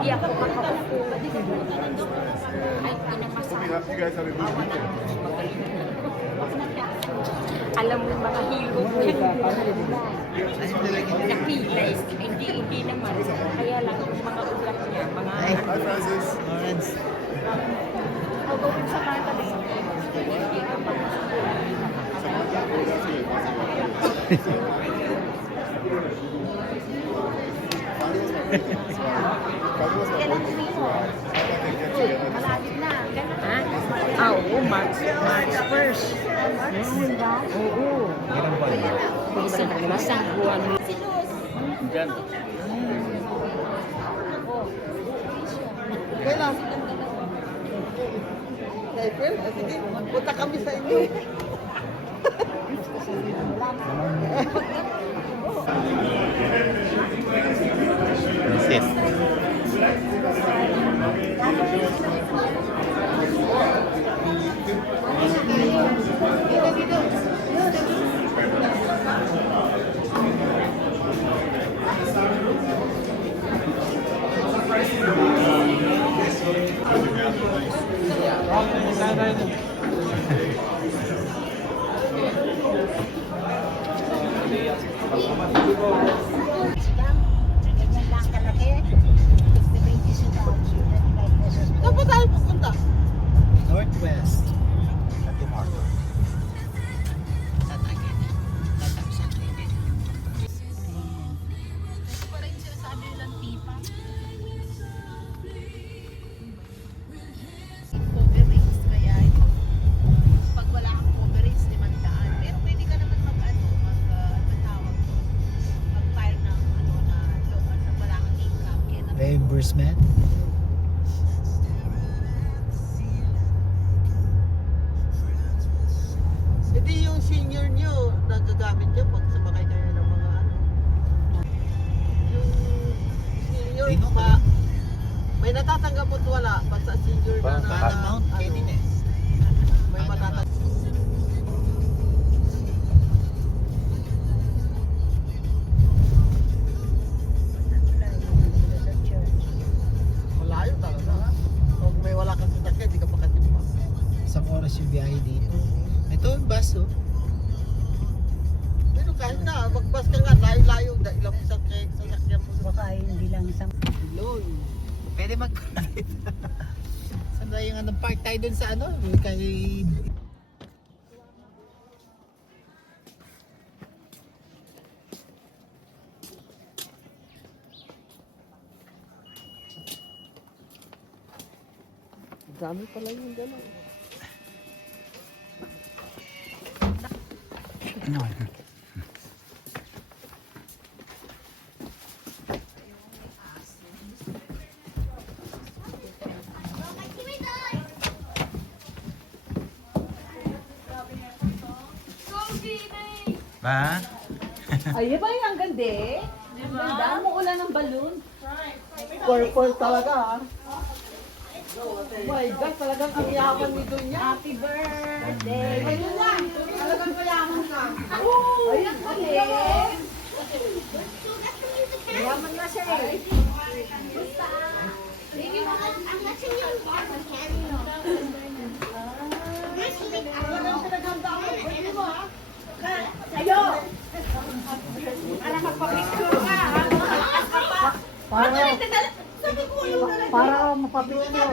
Hindi ako makaupo. Ay, pinapasa. You guys have a good weekend. Alam mo yung mga hero ko yan. Nakilay. Hindi naman. Kaya lang yung mga ugat niya. Mga... Hi, Francis. Lawrence. Pagawin sa kanta din. Malapit na. Ha? Ah, oo. March 1st. Oo. Ilang buwan? Isang buwan. Okay lang. April, sige, punta kami sa inyo. Visit. Saan pa tayo pupunta? Northwest. At Tim Hortons. Coverage kaya yung pag wala kang coverage 500 pero pwede ka naman mag-file ng na loan na wala kang income kaya na Reimbursement. Hindi yung senior nyo, nagagamit nyo pag sumakay kayo ng mga ano. Yung senior, Sino pa, ba? may natatanggap at wala. Basta senior na na. Paramount, pwede na eh. May matatanggap. Malayo talaga ha. Pag may wala kang sasakyan, di ka makatimpa. Isang oras yung biyahe dito. Ito yung bus, oh. Pero kahit na, magbas ka nga, layo-layo, ilang sasakyan mo. baka hindi lang isang Yun. Pwede mag-park. Saan na yung anong park tayo dun sa ano? Kay... Dami pala yung gano'n. Ano? Ba? ay ba yung ganda eh ang ganda mo ulan ng balloon Purple talaga ha. Oh my God, talagang ang yaman ni Dunya. happy birthday Ayun na, talagang mayaman ka. ay ang galing yaman na siya eh Talagang pinaganda ako. Pwede mo ha. ayo para magpa-picture ka ha Para mapapicture.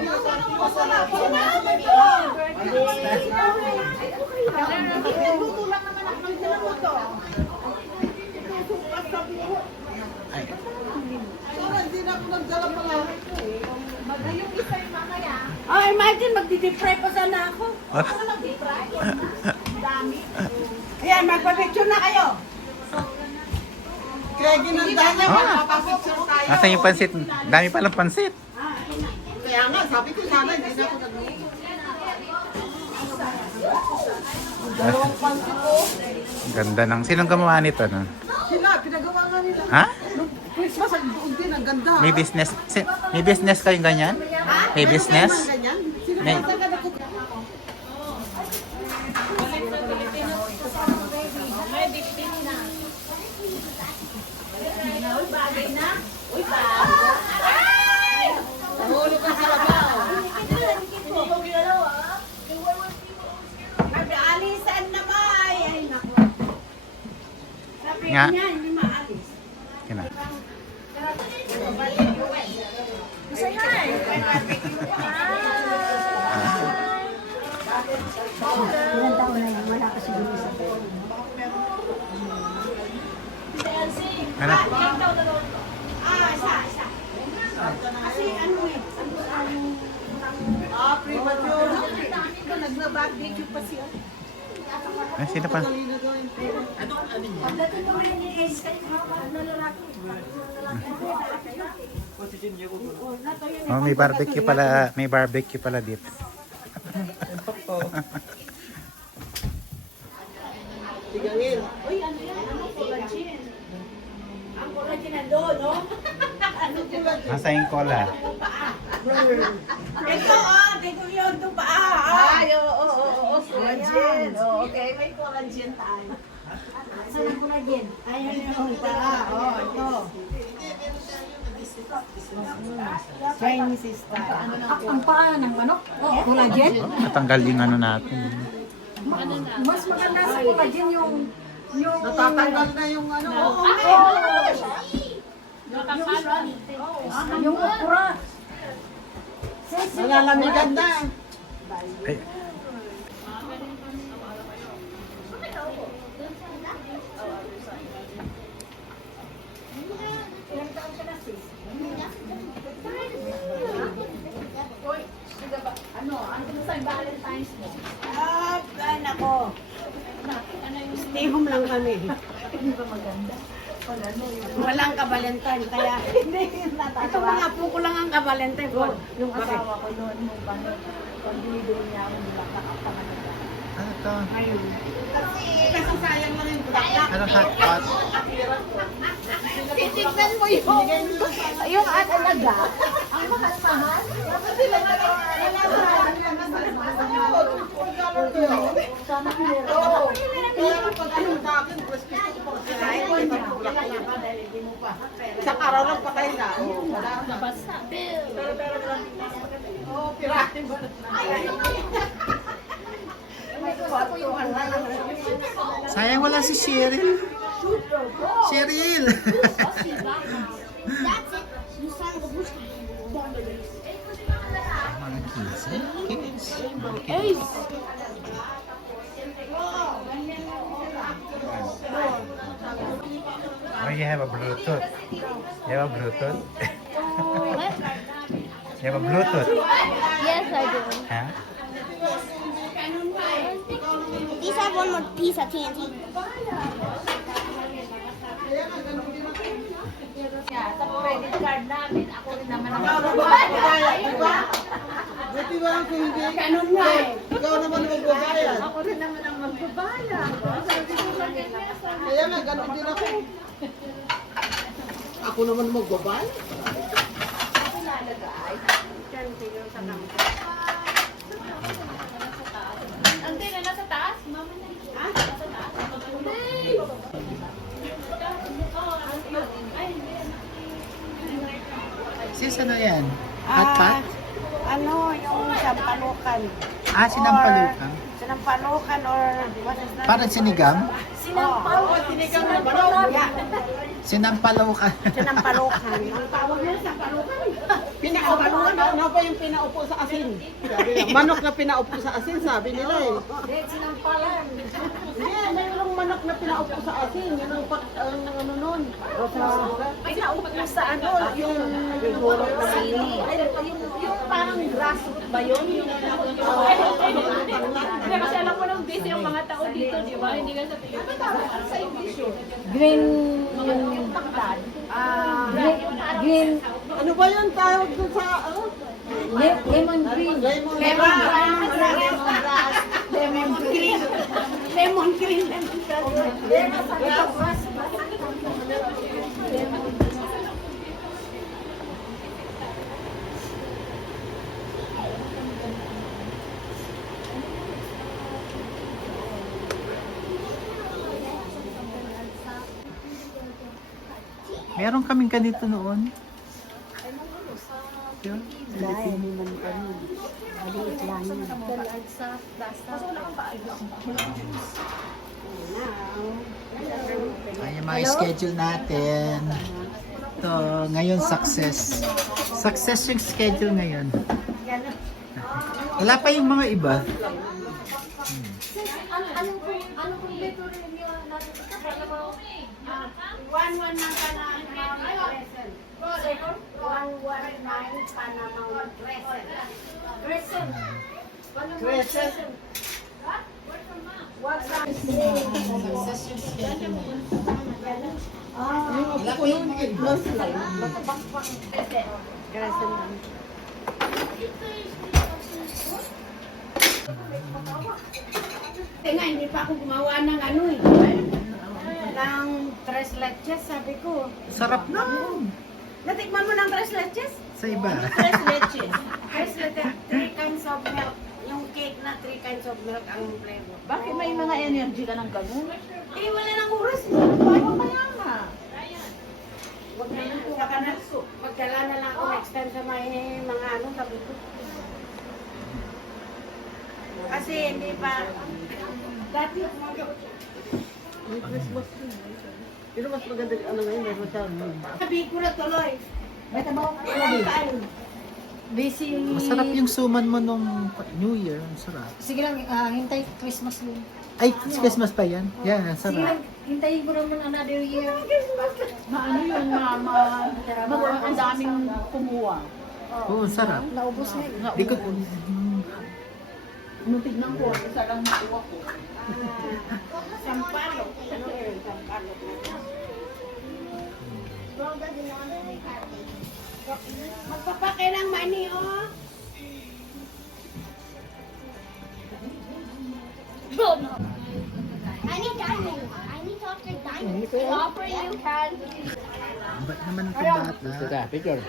Tutulak naman ako ng dalawa to. Sana hindi na ako nagdala pala. Magayong isa yung mamaya. Oh, imagine magdi-deep-fry pa sana ako. Ako na mag-deep-fry. Dami. Ayan, magpa-picture na kayo. Kaya ginanda niya, magpapapicture tayo. Nasaan yung pansit? Dami palang pansit. Kaya nga, sabi ko sana hindi na ako nagdala. Dalawang pansit ko. Ganda ng... Sinong gumawa nito? No? Sila, pinagawa nga nila. Ha? Nung Christmas, ang doon din, ang ganda. May business? May business kayong ganyan? May business? Meron kayo ganyan? Sino May- ba taga ako? Say hi. Ilan taon na yan? Wala ka siguro sa Ano? isa. Kasi ano eh, Premature. nag-barbecue pa siya. Ay, sino pa? Pagdating mo rin ni Ace, kayo mga lalaki. Oh, may barbecue pala. May barbecue pala dito. Tigangin. Uy, ano yan? Ano collagen? Ang collagen nandun, no? Ano collagen? Nasa yung cola. Ito, tingko yun, ito pa. Ay, oo, collagen. Okay, may collagen tayo. Saan ang collagen? Ayun yung ito. Chinese style. Ang paa ng manok? Collagen? Natanggal yung ano natin. Mas maganda sa collagen yung Natatanggal na yung ano. yung okra. Nalalamigan na. Ay, Ilang taon ka na, sis? Ano sa Valentine's mo? Nako. Stay home lang kami. Hindi ba maganda? Walang kabalentine, kaya hindi natatawa. Ito mga po ko lang ang kabalentine ko. Yung asawa ko yun, yung pag binibili niya ako nila, nakapangan nila. ano to? Ayun. Kasi sayang lang yung bulaklak. Ano hot pot? Titignan mo yung alaga. Ang mahal-mahal. Dapat sila na sana pinero. Kaya pag ano sa akin, gusto ko pag sinahin ko yung bulaklak. Isang araw lang patay na. Wala na. Pirahin ba na? Sayang wala si Cheryl. Cheryl! Mga kids. Oh, you have a Bluetooth. You have a Bluetooth? You have a Bluetooth? Yes, I do. Huh? These have one more piece of TNT. Sa credit card namin, ako rin naman ang Buti ba lang kung hindi? Ganun nga eh. Ikaw naman ang magbabayad. Ako rin naman ang magbabayad. Kaya nga, ganun din ako. Ako naman magbabayad. Ang na nasa taas, mama na. Ha? Nasa taas. Sis, ano yan? Hot pot? Ano, yung sampalukan. Sinampalukan. Sinampalukan or what is that? Parang sinigang? Sinampalukan. Sinampalukan. Sinampalukan. Ang tawag niya, sampalukan. Pinaupo, ano ba yung pinaupo sa asin? Sabi niya, manok na pinaupo sa asin, sabi nila eh. Sinampalan. Hindi, mayroong manok na pinaupo sa asin. Yun ang ano nun. Pinaupo sa ano, yung sili. Yung parang grassroot ba yun? Hindi, kasi alam ko nang busy yung mga tao dito, di ba? Hindi ka sa Pilipinas. Green yung taklad. Green Ano ba yun tawag dun sa ano? lemon green. Lemon grass. Lemon green. Lemon green. Lemon grass. Meron kaming ganito noon. Yun. Dahil naman kami. Maliit lang yun. Ay, yung mga schedule natin. Ito, ngayon success. Success yung schedule ngayon. Wala pa yung mga iba. One ng Panama Crescent. Second, one nine Panama Crescent. Crescent. Crescent. What's that? Success yung schedule ngayon. Wala pa yung mga iba. Crescent. Nga, hindi pa ako gumawa ng ano eh. Ng tres leches, sabi ko. Sarap na. Natikman mo ng tres leches? Sa iba. Tres leches. Tres leches, 3 kinds of milk. Yung cake na 3 kinds of milk ang flavor. Bakit may mga energy ka ng ganun? Eh, wala nang oras. Paano kaya nga? Wag na lang saka na. Magdala na lang ako next time sa may mga ano, sabi ko. Kasi hindi pa. Dati, May Christmas din. Pero mas maganda ano ngayon, may masyado. sabi ko na tuloy. May tabaw Busy. Masarap yung suman mo nung New Year. Ang sarap. Sige lang, hintay Christmas mo. Ay, Christmas pa yan? Yan, ang Sige lang, sarap. hintayin ko naman another year. Maano yun, ang daming kumuha. Oo, ang sarap. Naubos na yun. Di ko... Nung tignan ko, isa lang nakuha ko. Sampalok. Ano yun? Sampalok na. Magpapake ng mani, oh. I need diamond. I need to offer diamond. Offer you candy. Ba't naman itong bata? Picture.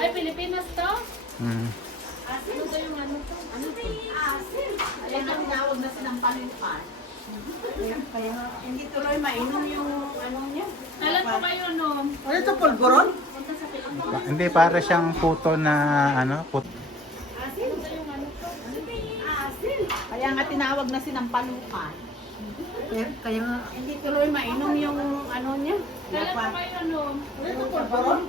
Ay, Pilipinas to? Hmm. Ano to yung ano to? Ano to? Ayan ang tinawag na sinampalin pa. Kaya hindi tuloy mainom yung ano niya. Kailan po kayo no? Ano ito, polvoron? Hindi, para siyang puto na ano, puto. Asin. Asin. Kaya nga tinawag na sinampalukan. Kaya hindi tuloy mainom yung ano niya. Kailan po kayo no? Ano ito, polvoron?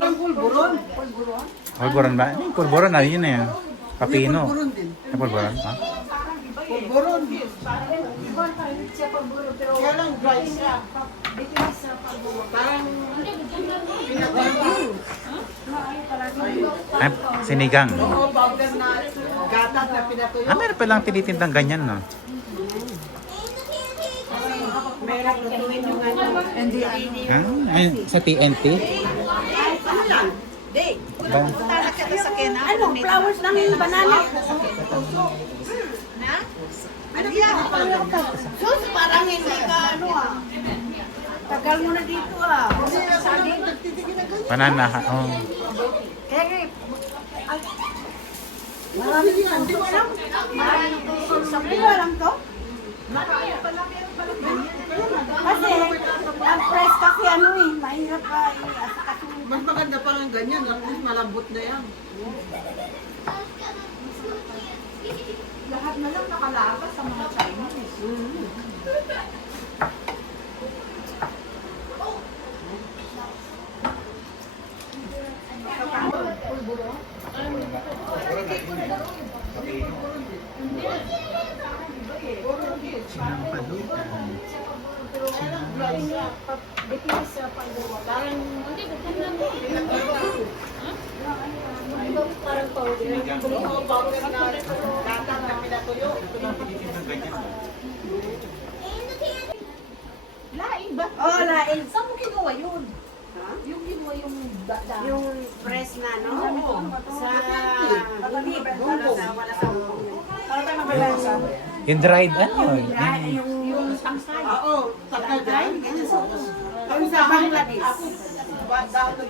Ang polvoron? Pulburon ba? Pulburon na yun eh. Papino. Polvoron din. Ay, pulburon? Ha? Polvoron. Kaya lang dry siya. Parang pinatuyo. Ay, sinigang. Oo, powder na gatas na pinatuyo. Ah, meron palang tinitindang ganyan, no? Meron lutuin yung ano. Ah, ay, sa TNT? Ano lang? Day. Ba? Ano? Flowers ng banana. Na? Ano yan? Sus, parang hindi ka ano ah. Tagal mo na dito ah. Banana, oh. Marami yan. Di mo alam? Sabi mo alam to? Kasi, ang press kasi ano eh, mahirap pa asakasin. Mas maganda pa ng ganyan, at least malambot na yan. Lahat na lang nakalakas sa mga Chinese. Sinampalukan. Oo, powder na gatas na pinatuyo. Laing ba? Oh, lain. Saan mo ginawa yun? Yung ginawa yung Yung press na, no? Sa bib. Wala sa hukong. Para tayo mabalasa. Yung dried ano? Yung sangsay. Oo, taga-dry. Ganyan sa Yung sa Bangladesh. Ako, daw na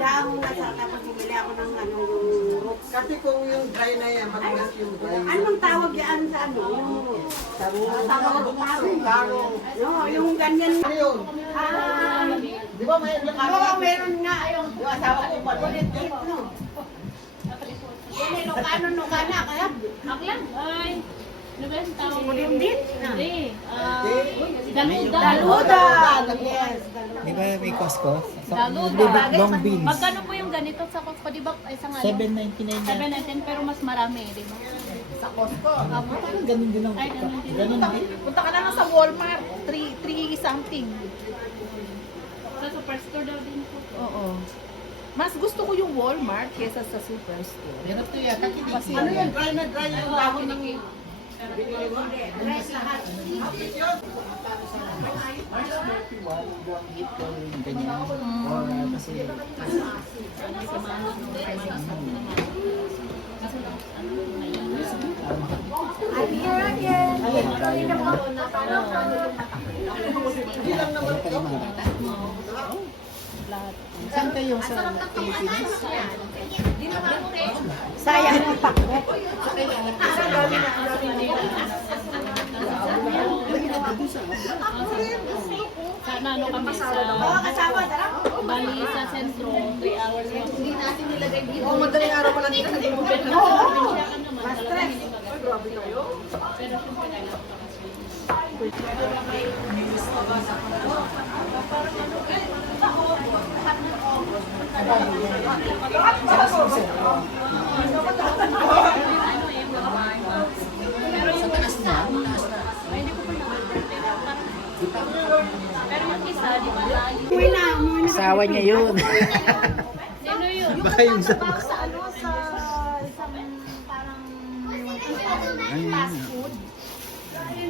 dahon na sa tapos bumili ako ng ano, yung roots. Kasi kung yung dry na yan, mag-melt yung dry. Anong tawag yan sa ano? Tarong. No, yung ganyan. Ano yun? Di ba may Oo, meron nga. Yung asawa ko palit no. Yan ay Nukana, kaya Aklan. Ay. Ano ba yung tawag mo? Hindi. Hindi. Daluda. Daluda. Yes, Di ba may Costco? Daluda. Long beans. Magkano po yung ganito sa Costco? Di ba isang ano? 7.99 yan. 7.19 pero mas marami, di ba? Sa Costco. Parang ganun din ang Ay, ganun din. ganun din. Punta ka na lang sa Walmart, 3 something. Sa superstore daw din po. Oo. Mas gusto ko yung Walmart kesa sa superstore. Meron to yata kasi Ano yan? Dry na dry yung dahon ng... ganyan. Or kasi saan kayo sa Pilipinas? sayang yung pakbet. Sana ano kami sa Kasama, sarap. Bali sa sentro, 3 hours lang. Hindi natin nilagay dito. Oh, madaling araw pa lang dito. Mas stress. Pero syempre kailangan pa kasi. Pero yung isa, di ba layo? Umuwi na. Asawa niya yun. Sino yun? Baka yung sa... Sa ano, sa isang parang fast food.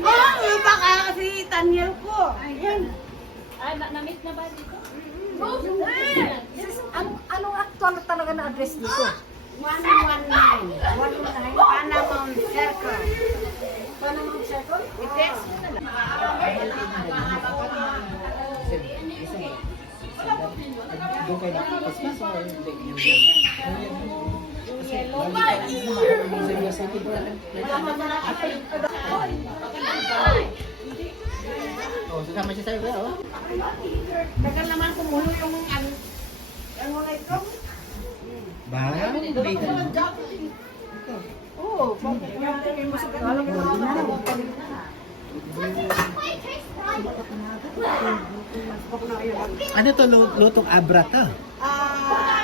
Oh, baka si Tanyel ko. Ayan. Ay, na-meet na ba dito? Anong actual talaga na address dito? 119. 119. Panamon Circle. Panamon Circle? I-text mo na lang. Doon kayo nakapaspas or oh, sasama siya sa'yo oh. Tagal naman kumulo yung ano na ito. Ba? May Oo. Alam mo ano to, lutong abra to?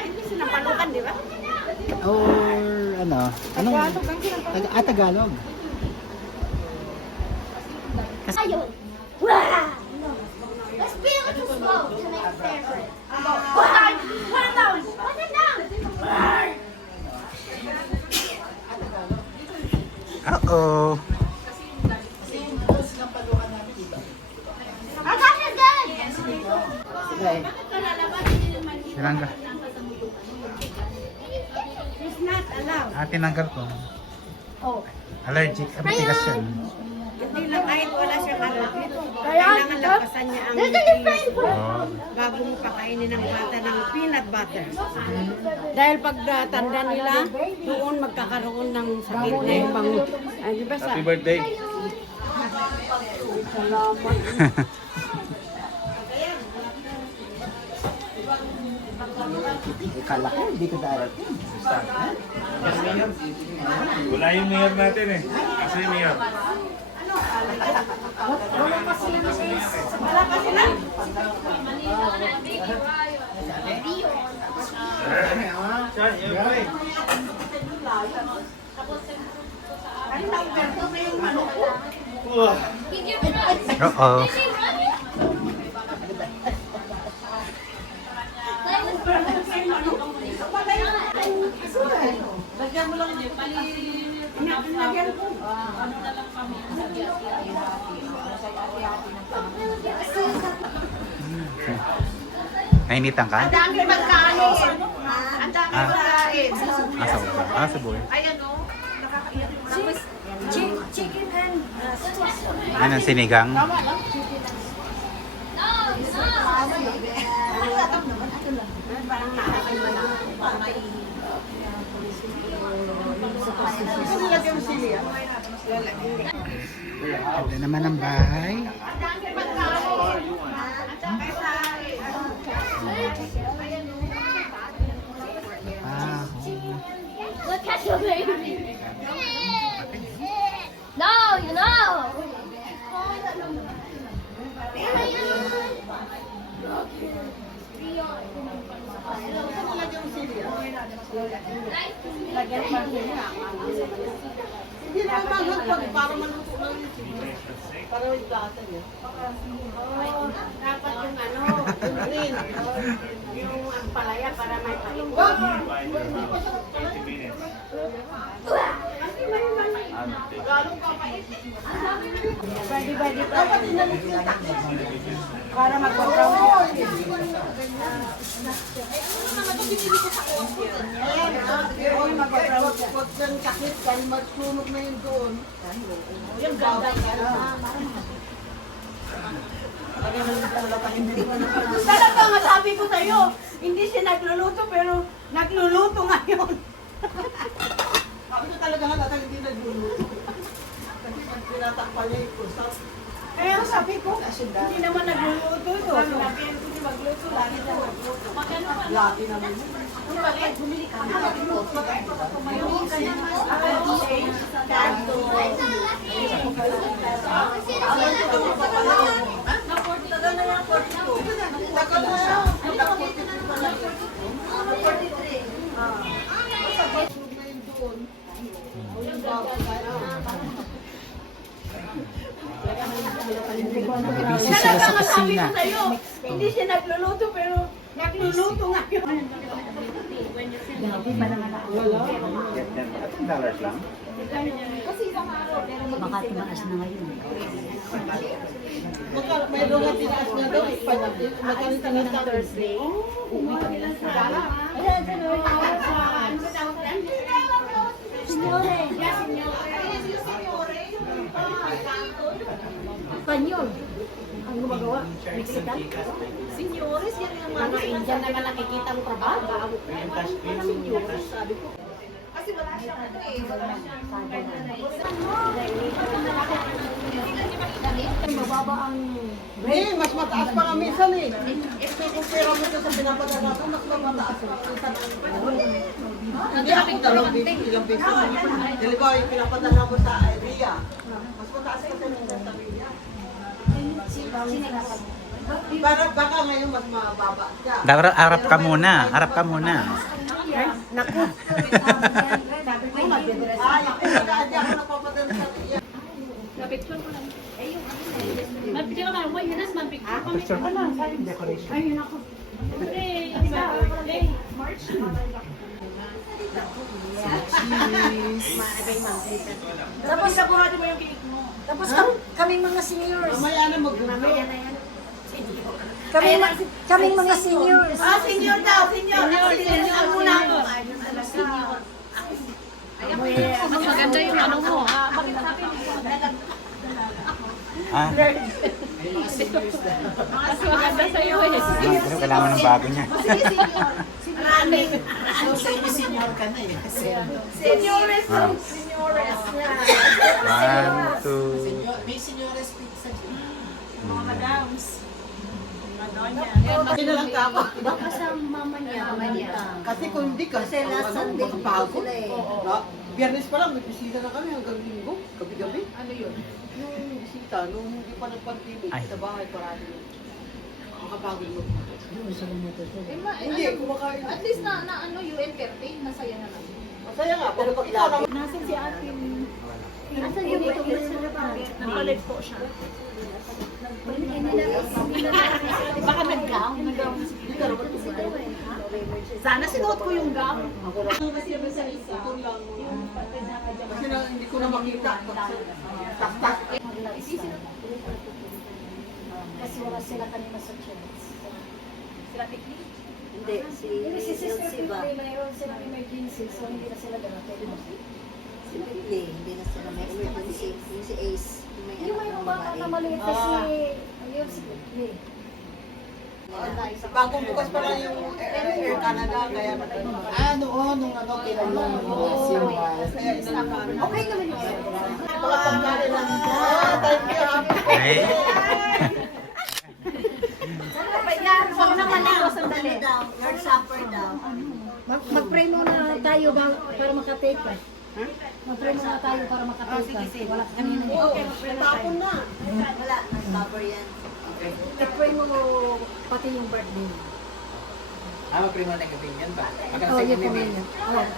hindi sinapalukan, di ba? Or ano? Anong? Tagalog. Ayun. Wah! Let's be a little slow to make it fair. Put it down! Put it down! Uh-oh. I got his gun! Silang ka. It's not allowed. Tinanggal ko. Oh. Allergic, application. Hindi lang kahit wala siyang anak nito. Kailangan lampasan niya ang 3 years Oh. bago mo pakainin ng bata ng peanut butter. Dahil pag tanda nila, doon magkakaroon ng sakit na yung pang... Di ba sa... birthday. Kala ko, hindi ko darating. Wala yung mayor natin eh. Kasi yung mayor. Uh-oh. Lagyan mo lang din, pali... Lagyan ko. Ano na lang kami, hati-hati ng Nainitan ka? Ang dami magkain. Ang dami magkain. Sa buhay. Ayan o. Nakakaiyak. Tapos, Chicken and... Ano, sinigang? Parang Ito nilagyan mo sili, ah. Ito naman ang bahay. Ah, Look at the baby. No, you know. Hindi na mahal pag para maluto lang yung sili. Para may plata niya. Dapat yung ano, yung green. Yung ampalaya para may paikot. 20 minutes. Dapat inalis yung takot. Para mag-brown. Pag ng takit, dahil magsunog na yun doon. Yung ganda. Talaga nga sabi ko sa'yo, hindi siya nagluluto pero nagluluto ngayon. Sabi ko talaga halata hindi nagluluto. Kasi pag tinatakpan niya yung kusap, Kaya sabi ko, hindi naman nagluluto ito. Sinabihan ko siya magluto, lagi siya magluto. lagi naman yun. Bumili ka na. busy sila sa kusina. Hindi siya nagluluto pero nagluluto ngayon. $10 lang. Baka tumaas na ngayon. Mayroon nga tinaas nga daw, magkano tinaas na Thursday? Espanyol. Ang gumagawa, Mexican. Senyores, yan yung mga Indian na nakikita ang trabaho. Senyores, sabi ko. Kasi wala siyang ano eh. Mababa ang... Mas mataas pa nga minsan eh. Kumpira mo ito sa pinapadala ko, mas mataas. Hindi ako ilang beses. Dalawa yung pinapadala ko sa area. Mas mataas kasi minsan sa area. Baka ngayon mas mababa siya. Harap ka muna. Harap ka muna. Naku. Sabi ko, mag-dress. Ay, hindi ako napapadala sa area. Napicture ko lang. Mapicture ka lang. Wait, yun mapicture ko. Picture ka lang. Decoration. Ayun ako. March. Tapos sabuhado mo yung cake mo. Tapos kaming mga seniors. Mamaya na Mamaya na yan. Kaming mga seniors. Ah, senior daw, senior. Senior muna ako. Senior. Mas maganda yung ano mo. Bakit sa akin? Ah, Mas maganda sa'yo eh. pero kailangan ng bago niya. Running. Senior ka na eh. Seniores. Ah. Seniores. 1, 2. May seniores pizza dyan. Mga madams. Hindi na lang ako. Baka sa mama niya. Kasi kung hindi kasi makapagod. Biyernes pa lang, may bisita na kami hanggang linggo, gabi-gabi. Ano yun? Yung bisita, nung hindi pa nagpantibig, Ay. sa bahay parati yun. Makapagod mo. Hindi, kumakain. At least na ano, you entertain. Masaya na lang. Masaya nga, pero pag ikaw naman, Nasaan si atin? Nasaan yung ito? Nag-college po siya. Baka nag-gown. Sana sinuot ko yung gown. kasi hindi ko na makita. Tak-tak. Kasi wala sila kanina sa church. Sila Tikli. Hindi, si Sister mayroon silang emergency, so hindi na sila darating. Hindi na sila may emergency. Yung si Ace. Yung mayroong bata na maliit kasi, ayun si Pitli. Bagong bukas pa lang yung Air Canada, kaya Noon, nung kailan yung Simwas. kaya isa ka. Okay naman yun. Mga pagkain lang. Thank you, happy Ay. Huwag naman ako sandali. Your supper daw. Mag-pray muna tayo para makatake ka. Mag-pray muna tayo para makatake ka. Wala kanina. Okay, natapon na. Wala, supper yan. I-pray mo pati yung birthday. Primo na gabi yun ba? Oh, yung pamilya.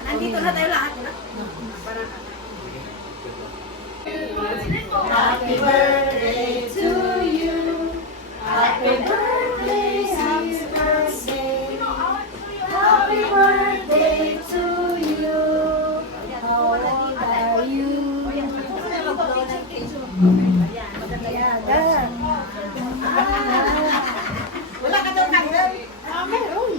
Nandito na tayo lahat. Happy birthday to you. Happy birthday, happy birthday. Happy birthday to you. How old are you? Ayan. Wala ka daw kagad. Meron.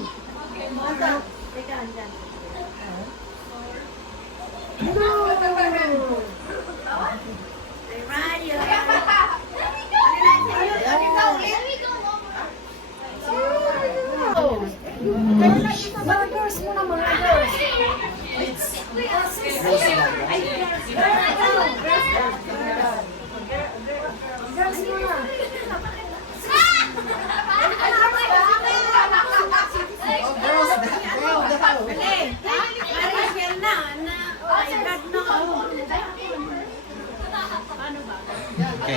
Mga girls muna, mga girls. Girls muna. Okay. Okay.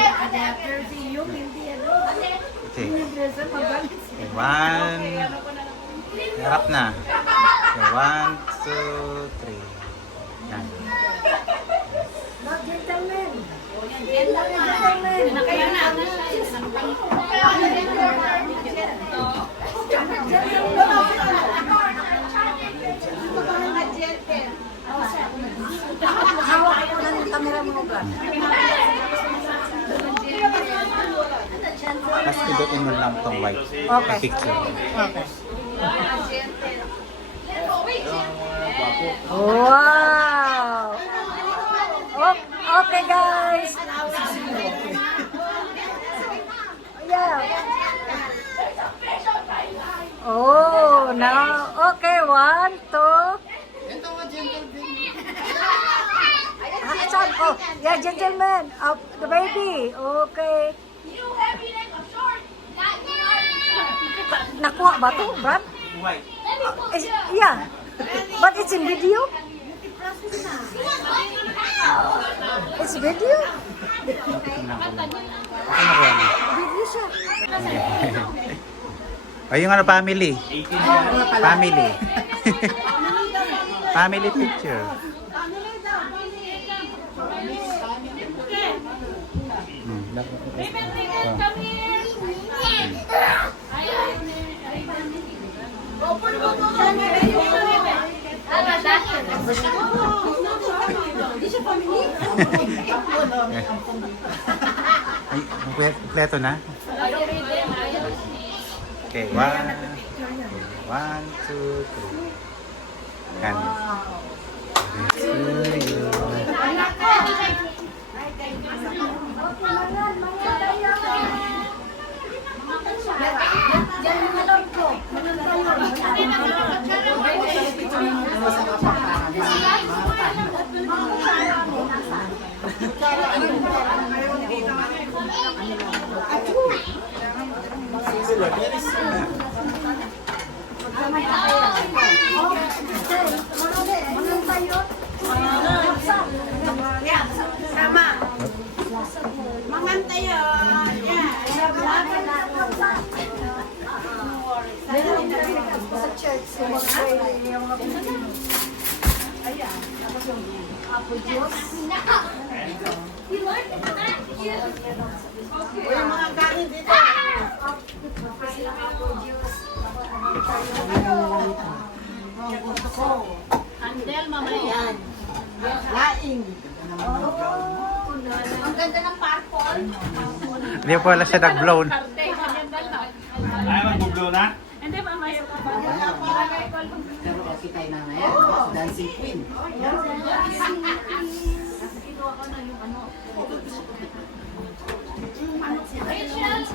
Okay. One. Harap na. Okay. 1, 2, 3. Yan. Not gentlemen. Gentlemen. Hawak ko ng camera mo ba? Tapos pidutin mo lang tong white. Okay. Picture. Okay. Wow! Okay, guys. Yeah. Oh, now. Okay, 1, 2. Saan? Oh, yeah, gentlemen. The baby. Okay. Nakuha ba to, Brad? White. Yeah. But it's in video? It's video? Video siya. O yung ano, family. Family. Family picture. Ay, kompleto na? Okay, 1, 2, 3. Yan. To you. Sama. Mangantay sa church. Ayan. Tapos yung Apo Diyos. Yung mga kanin dito. Apo Diyos. Gusto ko. Handel, mamaya. Laing. Ang ganda ng purple. Hindi po wala siya nag-blown. Ay, mag-blow na? Hindi, mamaya pa ba? Pero okay tayo na ngayon. Dancing Queen. Kinuha ko na yung ano. Rachel!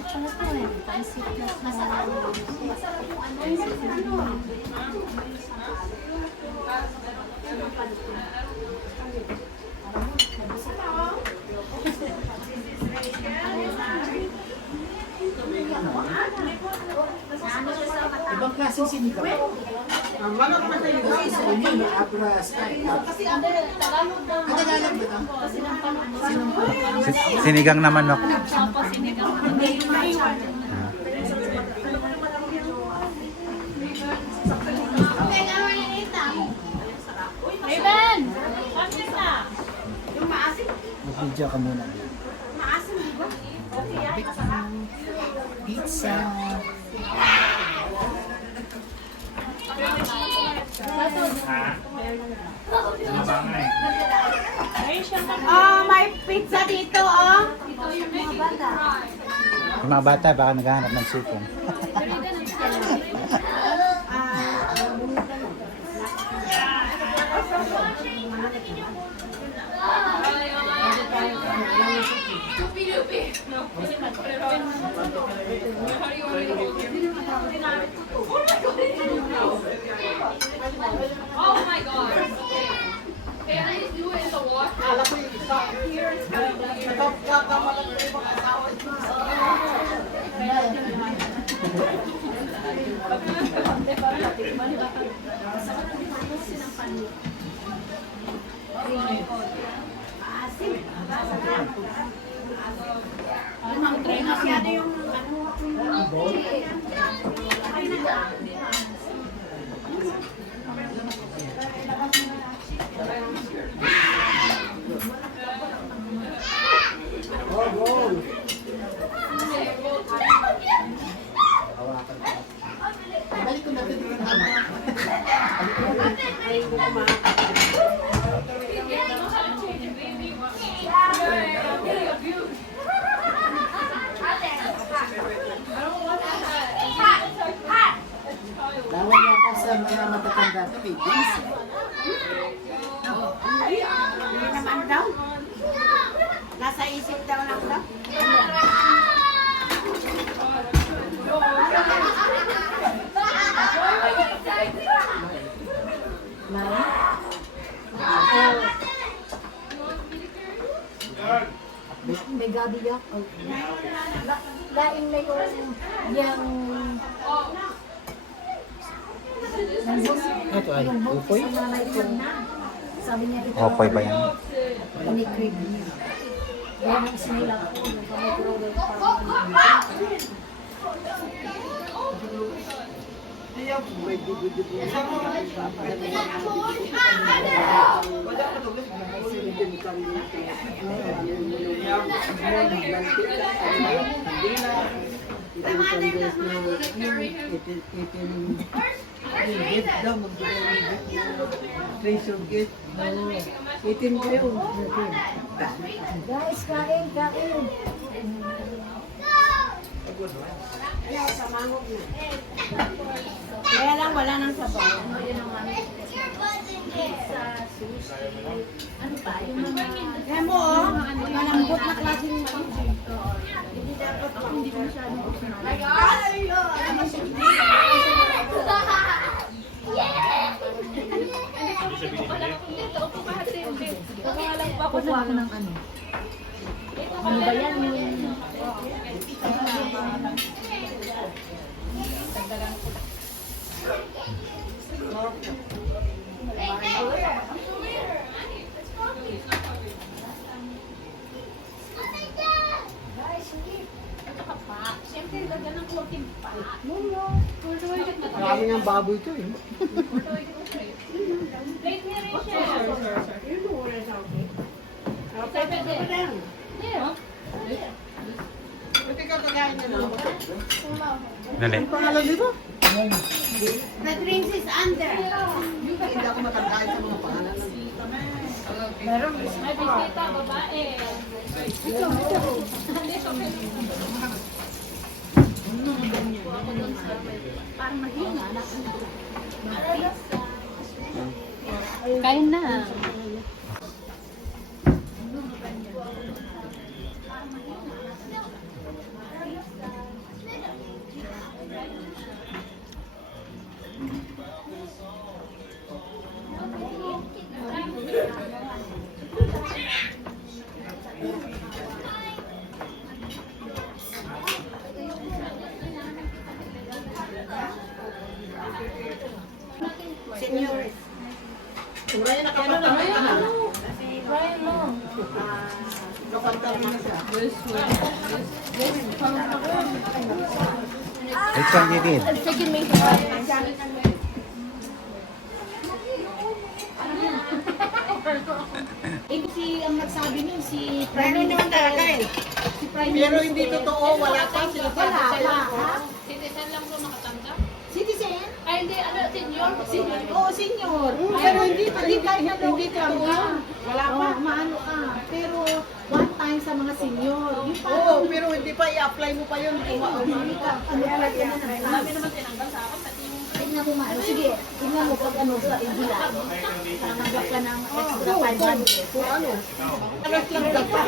klaseng sinigang? Manok na tayo. Yun, may abra style. Tagalog daw. Tagalog ba ito? Sinigang na manok. Opo, sinigang. Hindi, yung maiwan. Raven! Bakit na? Mag-video ka muna. Pizza. Oh, may pizza dito, oh. Yung mga bata baka naghahanap ng sukong. Oh my god. Can I do it in the water? Alam ko yung isa. Nagkakamalan ko yung mga asawa niyo. Masyado yung Balik ko natin yung Bawal yata sa mga matatanda ito, may beans. hindi naman daw. Nasa isip daw lang daw. May gabi yak. Lain na yung Ito ay upoy. sabi niya ito. Opoy ba yan? Kami crib niya. Kaya nang sinila ko yung kami crowded Gift daw, magbigay ng gift na treasure gift. Itin kayo. Guys, kain, kain. Kaya lang wala nang sabaw. Ano pa? Yung mga... Kaya mo, oh. Malambot na klaseng Hindi ko masyadong optional. Kukuha ko ng ano. Ano ba yan? Yung... Siyempre, lagyan ng konting pa. Marami ng baboy ito eh. Plate niya rin siya. Yeah. Pwede ka kakain na lang. Dali. Ang pangalan dito? The drinks is under. Hindi ako makakain sa mga pangalan. Meron. May bisita, babae. Parang mahina. Kain na. Nakapantalon na siya. Which one you did? Si ang nagsabi niyo, si Pero naman talaga eh. Si Prime Pero Minister. hindi totoo, wala pa. Sinasabi Wala sa'yo. pa. Citizen lang po nakatanggap? Citizen? Ay, hindi. Ano, senior? Senior. Oo, senior. Pero hindi kahit na hindi totoo totoo. yan. Wala pa. Maano ka. Pero one time sa mga senior. Yung Oo, parang pero hindi pa i-apply mo pa yun. hindi ka. Ano talaga na Sabi naman tinanggal sa akin. Pati yung tingnan mo maano. Sige, tingnan mo pag ano sa India. Tanggap ka ng extra 500. Kung ano. Alas lang dapat.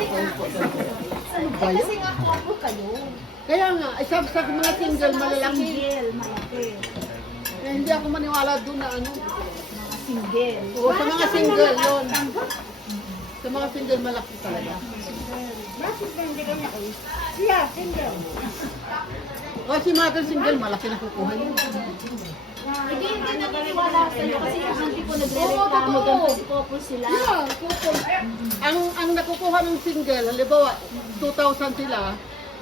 Kasi nga couple kayo. Kaya nga, isa sa mga single malalaki. Single, malaki. Kaya hindi ako maniwala doon na ano. Mga single. Oo, sa mga single yun. Sa mga single malaki talaga. Bakit ba hindi kanya ko? Siya, single. O si mother single, malaki na kukuha niya. Hindi naniniwala sa'yo kasi yung auntie ko nagre-reklamo doon kasi couple sila. Yeah, couple. Ang nakukuha ng single, halimbawa, 2,000 sila,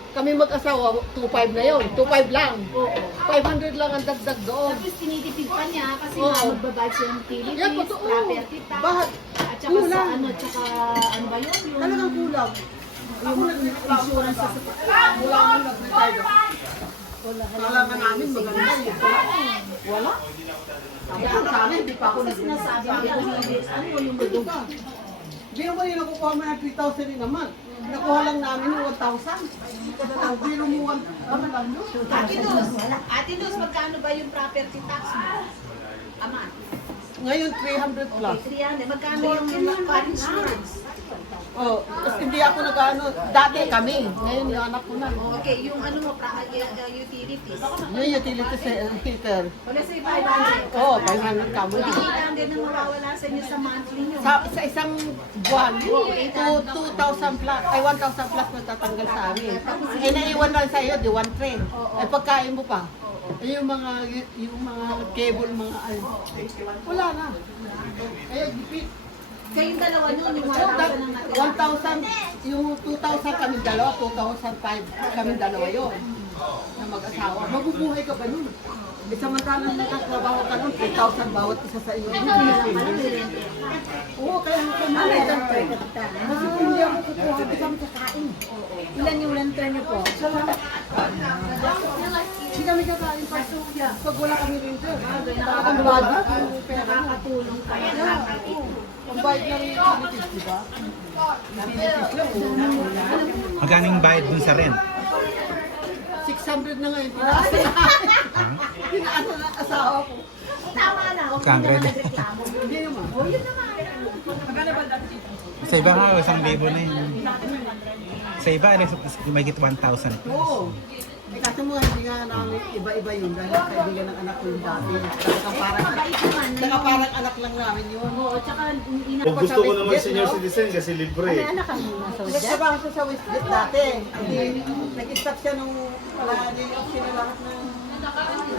kami mag-asawa, 2,500 na yun. 2,500 lang. 500 lang ang dagdag doon. Tapos tinitipid pa niya kasi Oo. nga magbabayad siya ng utilities, Yan, totoo. property tax, Bakit? at saka sa Kulang. ano, tsaka ano ba yun? Yung, Talagang kulang. yung insurance sa Wala nang nag-retire. Wala nga namin maganda eh. Wala. Ako sana, hindi pa ako kasi sinasabi ko ano yung Ito ka. Biro mo yung nakukuha mo ng 3,000 din naman. Nakuha lang namin yung 1,000. Biro mo 1,000. Ano lang yun? Ate Luz, magkano ba yung property tax mo? Ama, Ngayon 300 plus. 300. Magkano yung car insurance? Oh, tapos hindi ako nag-ano. Dati kami. Ngayon yung anak ko na. Okay, yung ano mo, utilities. Yung utility heater. Wala sa 500. Oo, 500 ka mo na. 800 na mawawala sa inyo sa monthly nyo. Sa isang buwan, 2,000 plus, ay 1,000 plus na tatanggal sa amin. Eh naiwan lang sa iyo, di 1 Eh pagkain mo pa. Eh yung mga cable, mga ay, wala na. Eh, dipit. Kayong dalawa nyo, yung So, 1,000, yung 2,000 kami dalawa, 2,005 kami dalawa yun. Na mag-asawa. Mabubuhay ka ba nun? Eh, samantalang nagkatrabaho ka nun, 3,000 bawat isa sa iyo. Oo, kaya kami kasi kung hindi ako kukuha, hindi kami kakain. Ilan yung renter nyo po? Hindi kami kakain pag wala kami renter. Ang budget, yung pera mo. Nakakatulong kayo. Ang bayad na rin yung utilities, di ba? Utilities lang, Magkano yung bayad dun sa rent? 600 na ngayon, tinaas na. Tinaas na ang asawa ko. Tama na, huwag Kang mo naman ready. nagreklamo. Hindi naman. O, yun naman. Sa iba nga, 1,000 na yun. Sa iba, may higit 1,000 plus. Oo. Eh kasi mo, hindi nga namin iba-iba yun dahil kaibigan ng anak ko yung dati. Saka parang anak lang namin yun. Oo, tsaka ina... Kung gusto ko naman senior citizen kasi libre. Nagtrabaho siya sa Westgate dati. Hindi, nag-stop siya nung lay off sila lahat ng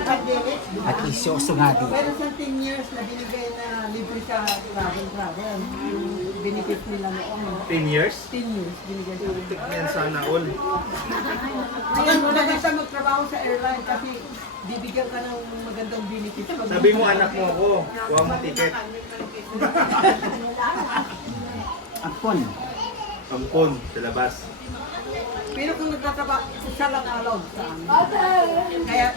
pandemic. At isyoso nga di. Meron siyang 10 years na binigay na libre sa travel. Yung benefit nila noon. 10 years? 10 years binigay sa amin. Yan sana all. Ngayon, maganda magtrabaho sa airline kasi bibigyan ka ng magandang benefit. Sabi mo anak mo ako, kuha mo ticket. Ampon. Ampon sa labas. Pero kung nagtatrabaho, siya lang allowed sa amin. Kaya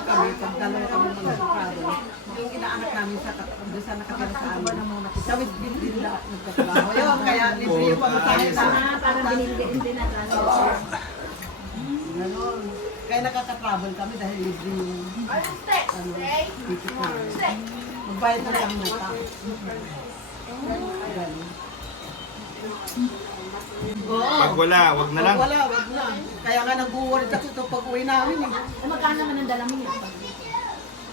kami, pag dalawa kami mag-travel, yung inaanak namin doon sa nakatira sa amin. Sa Westgate din lahat nagtatrabaho. Yun, kaya libre yung pamasahe sa amin. Parang binigyan din na transfer. Ganon. Kaya nakaka-travel kami dahil libre yung ticket namin. Magbayad na lang ng tax. Ganon. Pag wala, wag na lang. Wag na. Kaya nga nag-worry kasi ito pag uwi namin eh. Magkano naman ang dala mo niya?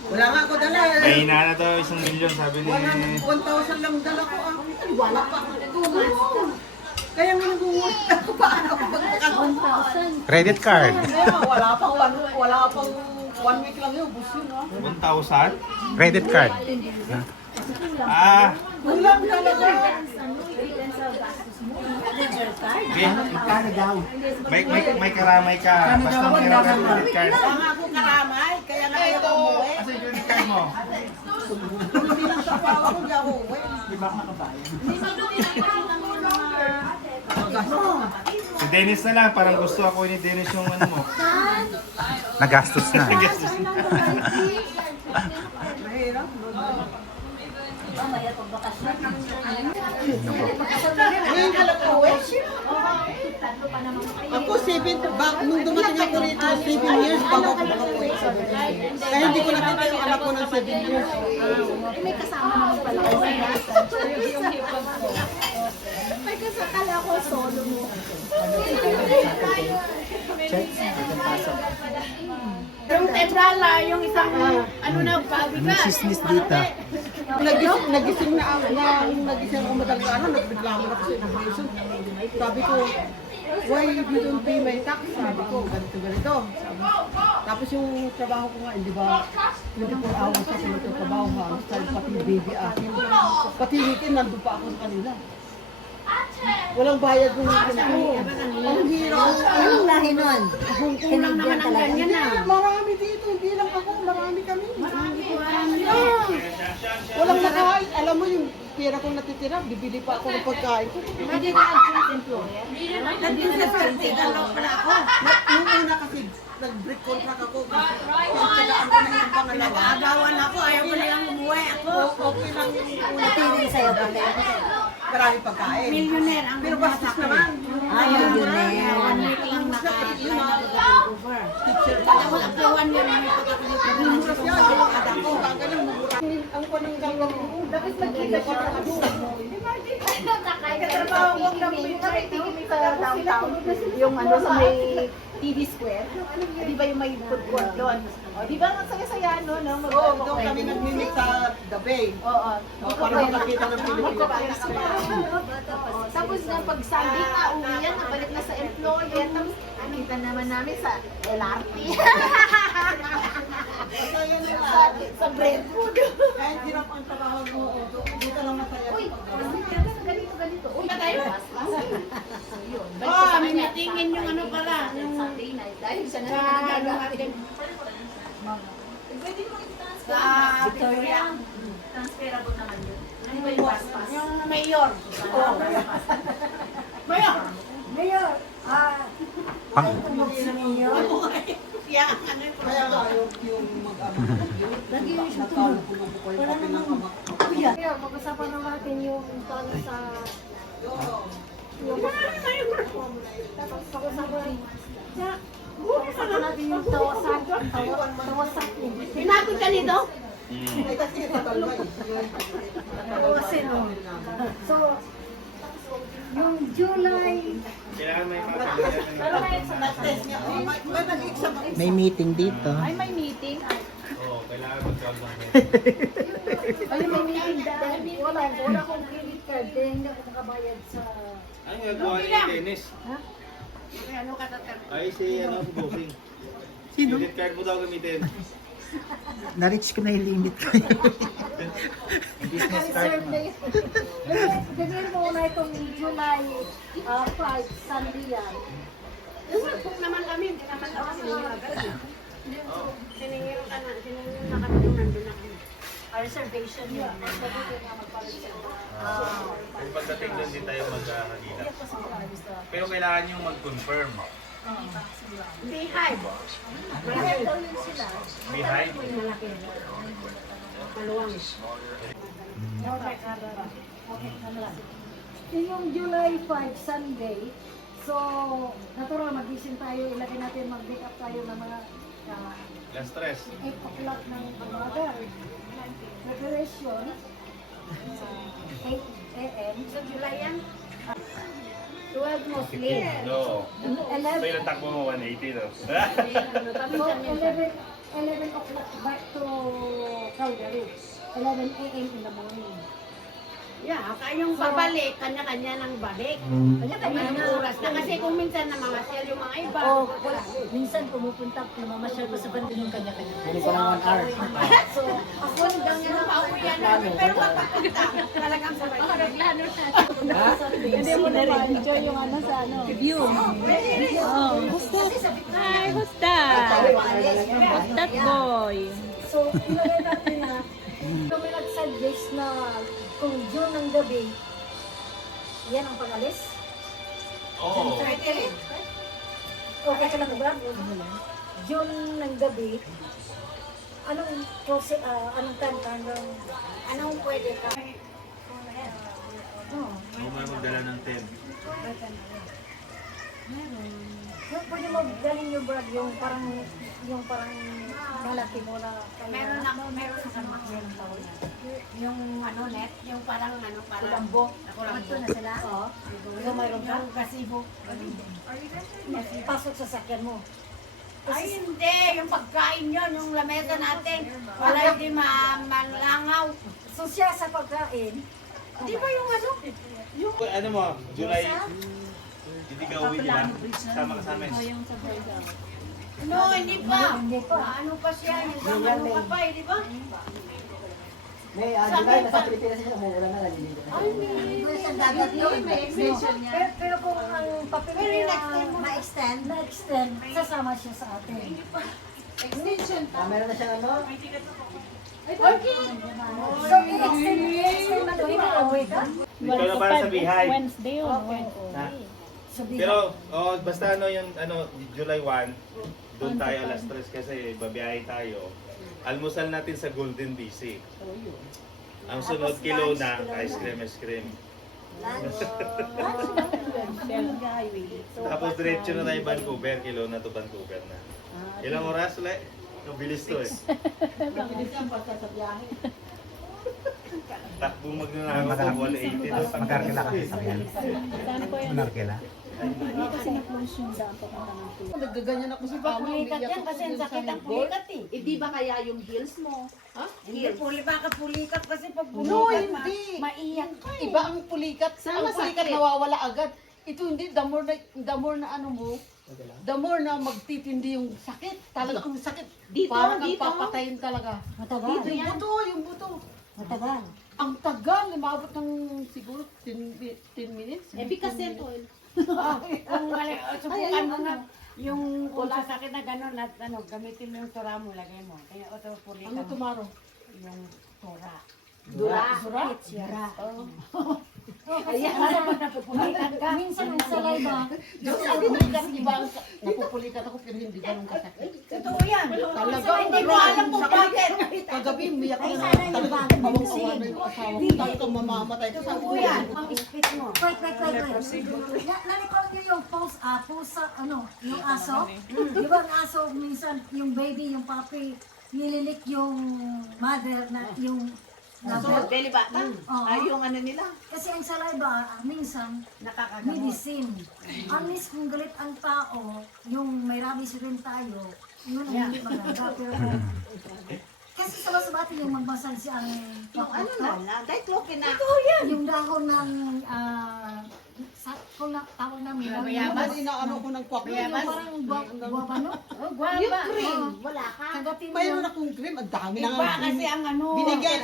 Wala nga ako dala eh. May hina na to, 1 milyon sabi ni... 1,000 lang dala ko ah. Wala pa. Kaya nga nag-worry ako paano ako magkakaroon. 1,000. Credit card. Kaya wala pang 1 week lang yun. Bus yun ah. 1,000? Credit card. Ah, Kulang talaga. Ano, ilan sa gastos mo? Magkano daw? May karamay ka. Basta meron ka credit card. Baka ako karamay, kaya na kayo umuwi. Asa yung credit card mo? Hindi lang sa pawa ko, di ako umuwi. Di ba ako nakabayan? Si Dennis na lang. Parang gusto ako ni Dennis yung ano mo. Nagastos na. Mahirap. Ngayon ka lang uwi? Ako 7, nung dumating ako rito, 7 years bago ako makauwi. Kaya hindi ko nakita yung anak ko ng 7 years. May kasama naman pala ko sa may kasakala ko solo mo. Yung tebrala, yung isang ano na babi May sismis dito. Nagising na ako, nagising ako madaling araw, nagreklamo na ako sa immigration. Sabi ko, why you don't pay my tax? Sabi ko, ganito. Tapos yung trabaho ko nga, hindi ba, 24 hours sa pinagtatrabaho ha, dahil pati baby akin. Pati weekend, nandun pa ako sa kanila. Walang bayad kung weekend ko. Ang hirap. Anong lahi nun? Kulang naman ang ganyan na. Marami dito, hindi lang ako, marami kami. Walang nakain. Alam mo yung pera kong natitira, bibili pa ako ng pagkain ko. Hindi na ang employer. Nandun sa swerte, dalawa pala ako. Nung una kasi, nag-break contract ako. Pinagtagaan ko na yung pangalawa. Agawan ako, ayaw ko nilang umuwi ako. Okay lang yung una. Natigil sa'yo ba? Marami pagkain. Millionaire ang Pero bastos naman. Ayaw yun eh. 1 week lang naka-apply na ako sa Vancouver. Tapos after 1 year, may pagkakalimutan na Mura siya, yung anak ko, kagaling mura. Ang pananggang lang ko. Dapat magkita siya ng ano. Katrabaho ko ng nakitigil sa downtown. Yung ano sa may TV Square. Di ba yung may food court doon? O, di ba ang saya-saya no? Oo, doon kami nagmimik sa The Bay. Oo. Para makakita ng Pilipinas. Tapos nga pag Sunday nga, uwi yan, nabalik na sa employer. Tapos nakita naman namin sa LRT. sa Brentwood. Kahit hirap ang trabaho mo, dito lang masaya. Uy, ganito. Uy, tayo. Yun. Kami natingin yung ano pala. Yung Sunday night. Dahil siya na Sa ano natin. Sa Victoria. transferable naman yun. Ano ba yung paspas? Yung mayor. Mayor! Mayor, Pang, Yeah, ano yung Kaya nga yung mag-ano. wala namang kuya. Pag-usapan naman natin yung talo sa... Tapos pag-usapan natin yung tawasan. Pinagod ka nito? Ay, kasi tatalbay. Tawasin, no? So, yung July... Kailangan may Pero may sa Test niya. Oh, may nag-exam ako. May meeting dito. ay may meeting. Oo, kailangan mag-count lang. Ay, may meeting dahil wala akong credit card. Kaya hindi ako makabayad sa... Ano gagawa ni Dennis? Ano ka tatar? Ay, si ano, si Bossing. Sino? Credit card mo daw gamitin. Na-reach ko na yung limit ko. Business card Reserve mo. na yun. Gawin mo na itong July 5, Sunday yan. Kung naman kami, hindi naman ako siningil agad. Siningil ka na, siningil na kami nung nandun ako. Reservation yun. Kung pagdating doon, di tayo mag-hagila. Pero kailangan nyo mag-confirm. Beehive. Kaya daw yun sila. Behind. Malaki. Maluwang. Yung July 5, Sunday, so, natural, magising tayo, ilagay natin, mag-make up tayo ng mga Last stress. 8 o'clock ng umaga. Preparation, 8 a.m. Sa July yan? 12 Muslim. No. 11, May natakbo mo 180 no? so 11 o'clock back to Calgary. 11 a.m. in the morning. Yeah, kayong babalik, kanya-kanya ng balik. Kanya-kanya ng oras na. Kasi kung minsan na mga share yung mga iba. O, minsan pumupunta, namamasyal pa sa banda yung kanya-kanya. Hindi ko lang 1 hour. So, ako hanggang yung pauwian namin. Pero papapunta, talagang sabay. Hindi mo na ma-enjoy yung ano sa ano. View. Oh. Hi, who's that? Who's that boy? So, ilagay natin na, kami nag-suggest na kung June ng gabi, yan ang pangalis. Oo. Okay ka lang ba? June ng gabi, anong time ka hanggang, Anong pwede ka? Huwag mo magdala ng tent. pwede mo galing yung brad, yung parang malaki mo na. Meron na tawag. Yung ano net, yung parang Kulambo. Kulambo. Ito na sila. Oo. Ikaw mayroon ka? Yung gasibo. Pasok sa sakyan mo. Ay hindi, yung pagkain yun, yung lamesa natin. Wala hindi manlangaw. So siya sa pagkain, Di ba yung ano? Ano mo, July, hindi ka uwi, di ba? Sama ka sa amin. No, hindi pa. Hindi pa. Ano pa siya, yung ano ka pa eh, di ba? May July, nasa Pilipinas siya, may ulan na lang. Pero kung ang papel na-extend, sasama siya sa atin. Meron na siyang ano? So, i-extend mo doon, ikaw ka? Ikaw na para sa bihay. Wednesday yun. Ha? Pero, basta ano yung, July 1, doon tayo alas 3 kasi babiyahe tayo. Almusal natin sa Golden BC. Ang sunod kilo na ice cream. Tapos diretso na tayo Vancouver, kilo na to Vancouver na. Ilang oras ulit? Mabilis to eh. Takbo magnanakaw to, 180 to. Magkakila kasi sa yan. Saan po yun? Magkakila. Hindi kasi na-close yung daan papunta ng tulo. Naggaganyan ako sa pamo. Pulikat yan kasi ang sakit ang pulikat eh. Eh, di ba kaya yung heels mo? Ha? Hindi, baka pulikat kasi pag pulikat. No, hindi. Maiyak ka eh. Iba ang pulikat. Sama Ang pulikat sakit. nawawala agad. Ito hindi, the more na ano mo, the more na magtitindi yung sakit. Talagang sakit. Dito, Parang dito. kang papatayin talaga. Matagal. Yung buto. Matagal. Ang tagal, umabot ng siguro 10 minutes. Eh, Picassent oil. Kung subukan mo nga, yung kung sa sakit na gano'n, at ano, gamitin mo yung tura mo, lagay mo. Kaya ito pulikat. Ano tomorrow? Yung tura. Dura. Dura. Ayan, ano ba napupulikat ka? Minsan ang saliva, Diyos, napupulikat, iba ang napupulikat ako pero hindi ganun kasakit. Totoo yan. Talaga, Hindi mo alam kung bakit. Kagabi, umiyak ako na talagang mawang-awa na yung asawa ko. Talagang mamamatay ko. Totoo yan. Ang ispit mo. wait. Na-record niyo yung pusa, yung aso? Di ba ang aso, minsan, yung baby, yung puppy, nililik yung mother na yung So, lover? belly button. Oo. Ay, yung ano nila. Kasi ang saliva, minsan, Nakakagamot. medicine. Unless kung galit ang tao, yung may rabies rin tayo, yun ang hindi maganda. Pero kasi sa masabati yung magmasansi ang Yung ano na, diclofenac. yung dahon ng kung tawag namin. Bayabas. Hindi na ano ko ng kwak. Yung parang guwabano. Yung cream. Wala ka. Kagatin mo. Mayroon akong cream, ang dami na Iba nga. kasi ang ano.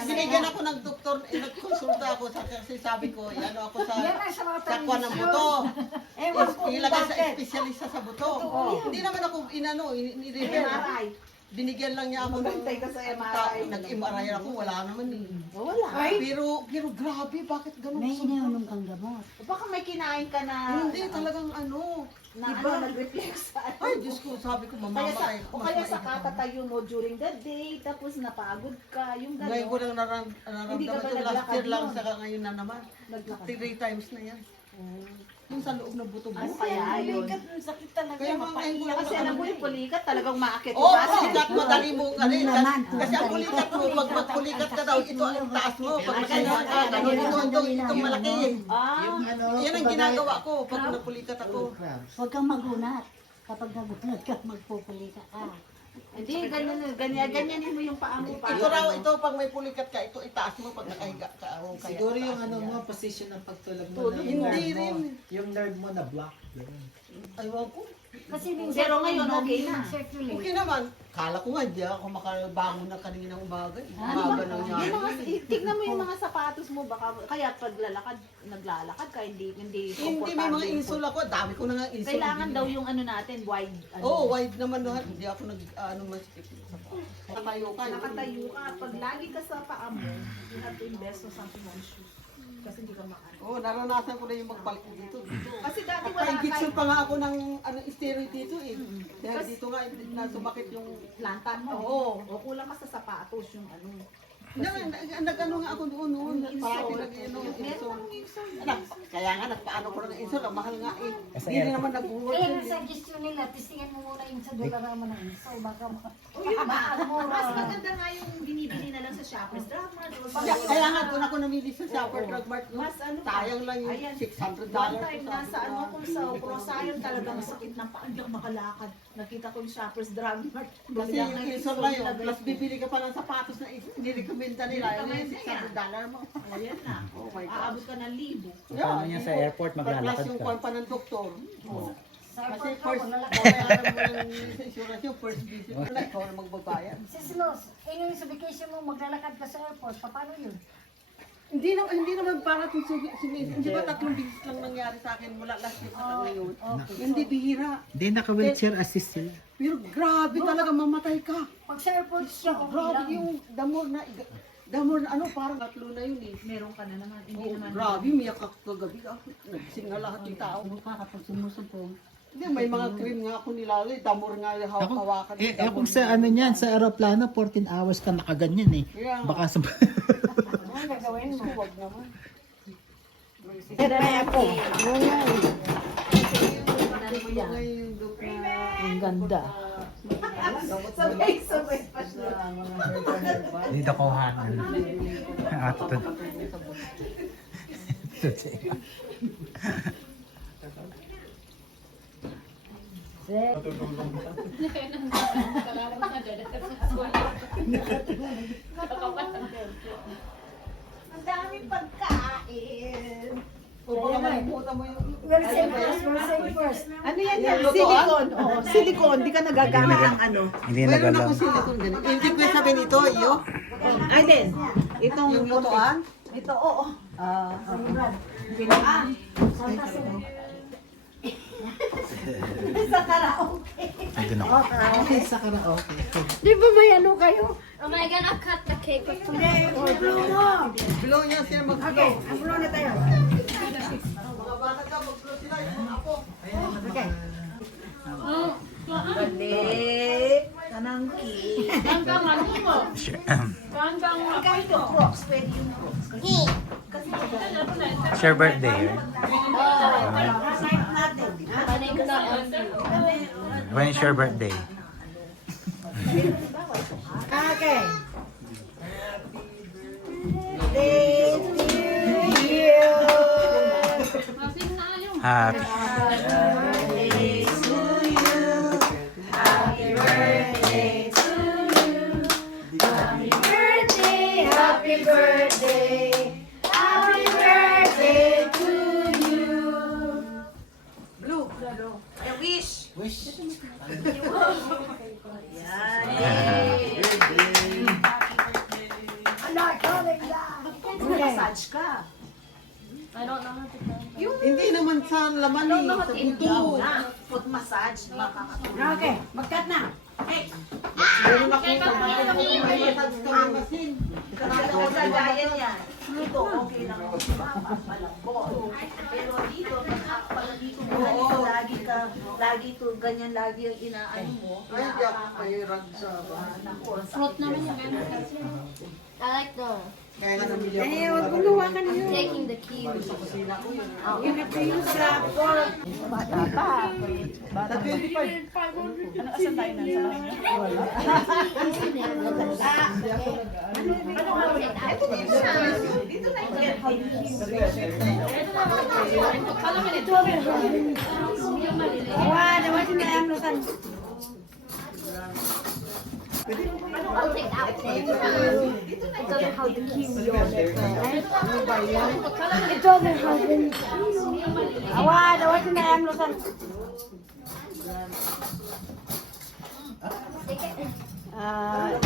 Binigyan ako ng doktor, nagkonsulta ako kasi sabi ko, ano ako sa Yan ang sa mga sakwa ng buto. Ewan ko kung Ilagay sa bakit. espesyalista sa buto. Hindi naman ako ni-refer. MRI. Binigyan lang niya ako ng Magantay ka sa MRI. nag-MRI ako, wala naman eh. Wala. Pero grabe, bakit ganun? May iniunom kang gamot. Baka may kinain ka na, Hindi, talagang ano. na ano, nag-reflex sa ano. Ay, Diyos ko, sabi ko, mamamatay. O kaya sa katatayo mo during the day, tapos napagod ka, yung Ngayon ko gano'n. lang Hindi ka nararamdaman ba ito. Last naglakad year lang, nun? saka ngayon na naman. Naglakad. 3 times na yan. Yung sa loob ng buto mo. Ano kaya yun? Pulikat, ang sakit talaga. Kaya mga ngayon ko lang Kasi alam mo yung pulikat, talagang maakit yung Oo, base. pulikat mo, dali mo ka rin. Kasi ang pulikat mo, pag magpulikat ka daw, ito ang taas mo. Pag nakaya ka, ganun itong malaki. Ah, Yan ang ginagawa ko pag napulikat ako. Huwag kang magunat. Kapag nagunat ka, magpupuli ka. Hindi, ganyanin mo yung paa mo. Ito raw, ito pag may pulikat ka, ito itaas mo pag nakahiga ka. O, kaya Siguro yung itaas ano mo mo, yan. position ng pagtulog mo. na yung Hindi nerve mo. rin. Yung nerve mo na block. Yun. Aywan ko. Kasi minsan, Pero ngayon, okay na. circulate. Okay naman. Kala ko nga, di ako makabangon na kaninang umaga. Ano Umaga ba? lang Yung yan. mga, tignan mo yung mga sapatos mo, baka, kaya pag naglalakad ka, hindi Hindi, may komportable mga yung insole ako. Dami ko na nga insole. Kailangan daw yung ano natin, wide. Ano. Oo, wide naman lahat. Hindi ako masikip. Nakatayo ka. Nakatayo ka. Pag lagi ka sa paa mo, you have to invest on something on shoes. Kasi hindi ka maano. Oo, naranasan ko na yung magbalik dito. Kasi dati wala Pag-gitsul tayo pa nga ako ng steroid dito eh. Dahil dito nga, na sumakit yung... plantan mo. Oo. O kulang ka sa sapatos yung ano. Nag-ano nga ako noon. Parati nag-ano. Anak, kaya nga nagpaano ko ng insole. Ang mahal nga eh. Hindi rin naman nag-work. Kaya ang suggestion nila, testingan mo muna yung sa dollar naman ng isaw. Baka Mas maganda nga yung binibili na lang sa Shoppers Drug Mart. Kaya nga, doon ako namili sa Shopper Drug Mart. Mas ano pa. Sayang lang yung Ayan. $600. One time nasa ano kung sa Procyon talagang sakit ng paa, hindi ako makalakad. Nakita ko yung Shoppers Drug Mart. Kasi yung insole na yun, plus bibili ka pa ng sapatos na inirekomenda nila. Yung $600 mo. Ayan na. Oh my God. Aabot ka ng 1,000. Paano yan sa airport, maglalakad Plus yung ka? kwan pa ng doktor. sa Kasi airport ka, first, maglalakad. babayaran mo ng insurance yung first visit. Wala, ikaw na magbabayad. Sis Los, yung sa vacation mo, maglalakad ka sa airport. Paano yun? Hindi naman para hindi ba 3 bisis lang nangyari sa akin mula last week na ngayon. Hindi bihira. Hindi, naka-wheelchair assist sila. Pero grabe talaga mamatay ka. Pag sa airport siya, okay Grabe lang. yung damor na ano, parang 3 na yun eh. Meron ka na naman. Hindi Oh, naman. grabe, umiyak ako kagabi. Nagsing na lahat ng tao. Kapag sumusubong. Hindi, may mga cream nga ako nilalagay. Damor nga hawakan. Kung sa ano niyan, sa aeroplano, 14 hours ka nakaganyan eh. Kaya nga. Baka sa... Ano gagawin mo? Huwag naman. Ngayon, Dok, na Ang ganda. Sabay pa siya. Dito ko hanan. At ito. Ang daming pagkain. baka malimutan mo yung... We'll say first, we'll say first. Ano yan yan? Yung Silicone. Oh, silicone. Di ka nagagamit ng ano. Hindi Meron nagalam. ako silicone din. Hindi ko yung sabihin ito, iyo. Ay din. Itong Yung lutoan. Ito, oo. Sa karaoke. Ayun ako. Okay, sa karaoke. Di ba may ano kayo? Am I gonna cut the cake with Blow niya siya mag-blow. Okay, ang blow na tayo. Mga bata ka, mag-blow sila. Yung ako. Okay. Balik. Kanang cake. Ikaw ito, Crocs. Pwede yung Crocs. It's your birthday, right? When is your birthday? Okay. Day to you. Happy. Happy birthday. Happy birthday to you. Blue. Yung wish. Wish. Anak, calling down. Massage ka. Hindi naman sa laman eh. Sa buto. Foot massage. Makakatulong. Okay, mag-cut na. Meron ako sa mga massage ka ng machine. Kagaya yan. Ito, okay lang ako sa mama, malambot. Pero dito, pag dito mo, lagi to, ganyan lagi yung inaano mo. Ay, di ako mahirap sa bahay. Fruit naman yung I like the Kaya nga namili ako. Eh, huwag kumuha ka niyo. taking the cue. Kusina ko yun. Yun na po yung sa pork. bata pa. Sa 25. Ano, asan tayo na sa Wala. Ano nga ulit? Ito na yung dito na yung get high. Wala, naman yung nayamlutan. I'll take that one. Ito na how the kiwi yun. Ito na how the Awan, awan na yan, Lusan. Yeah.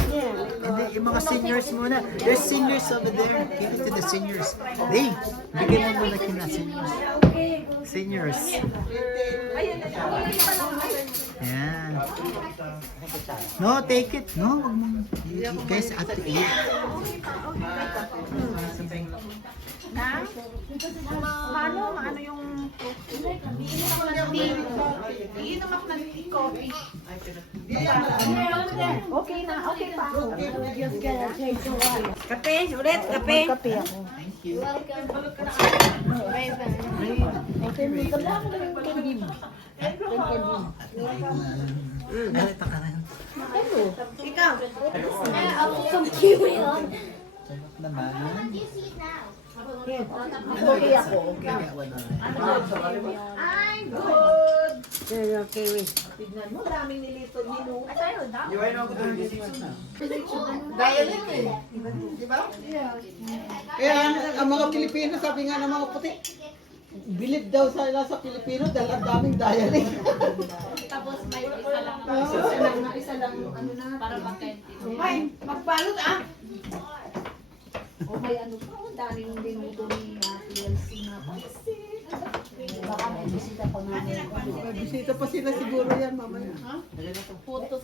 Hindi, yung mga seniors muna. There's seniors over there. Give it to the seniors. Hey, bigyan mo muna kina seniors. Seniors. Yan. No, take it. No, wag mo. You guys have to eat. Ano yung iinom ako ng tea coffee. Okay na, okay pa ako. Kape, ulit, kape. Thank you. Narita ka rin. Ikaw. Some kiwi on. Sarap naman. You see it now. Okay ako, okay. I'm good. Kiwi. Tignan mo, daming nilito, niluto. Dialect eh. Di ba? Kaya ang mga Pilipino, sabi nga ng mga puti, bilib daw sa Pilipino dahil ang daming dialect. Tapos may isa lang Isa lang, ano na. para mag-20. Ay, magbalot ah. O may ano pa, ang daming niluto ni TLC na pansit. Baka may bisita pa namin. May bisita pa sila siguro yan mamaya. Puto.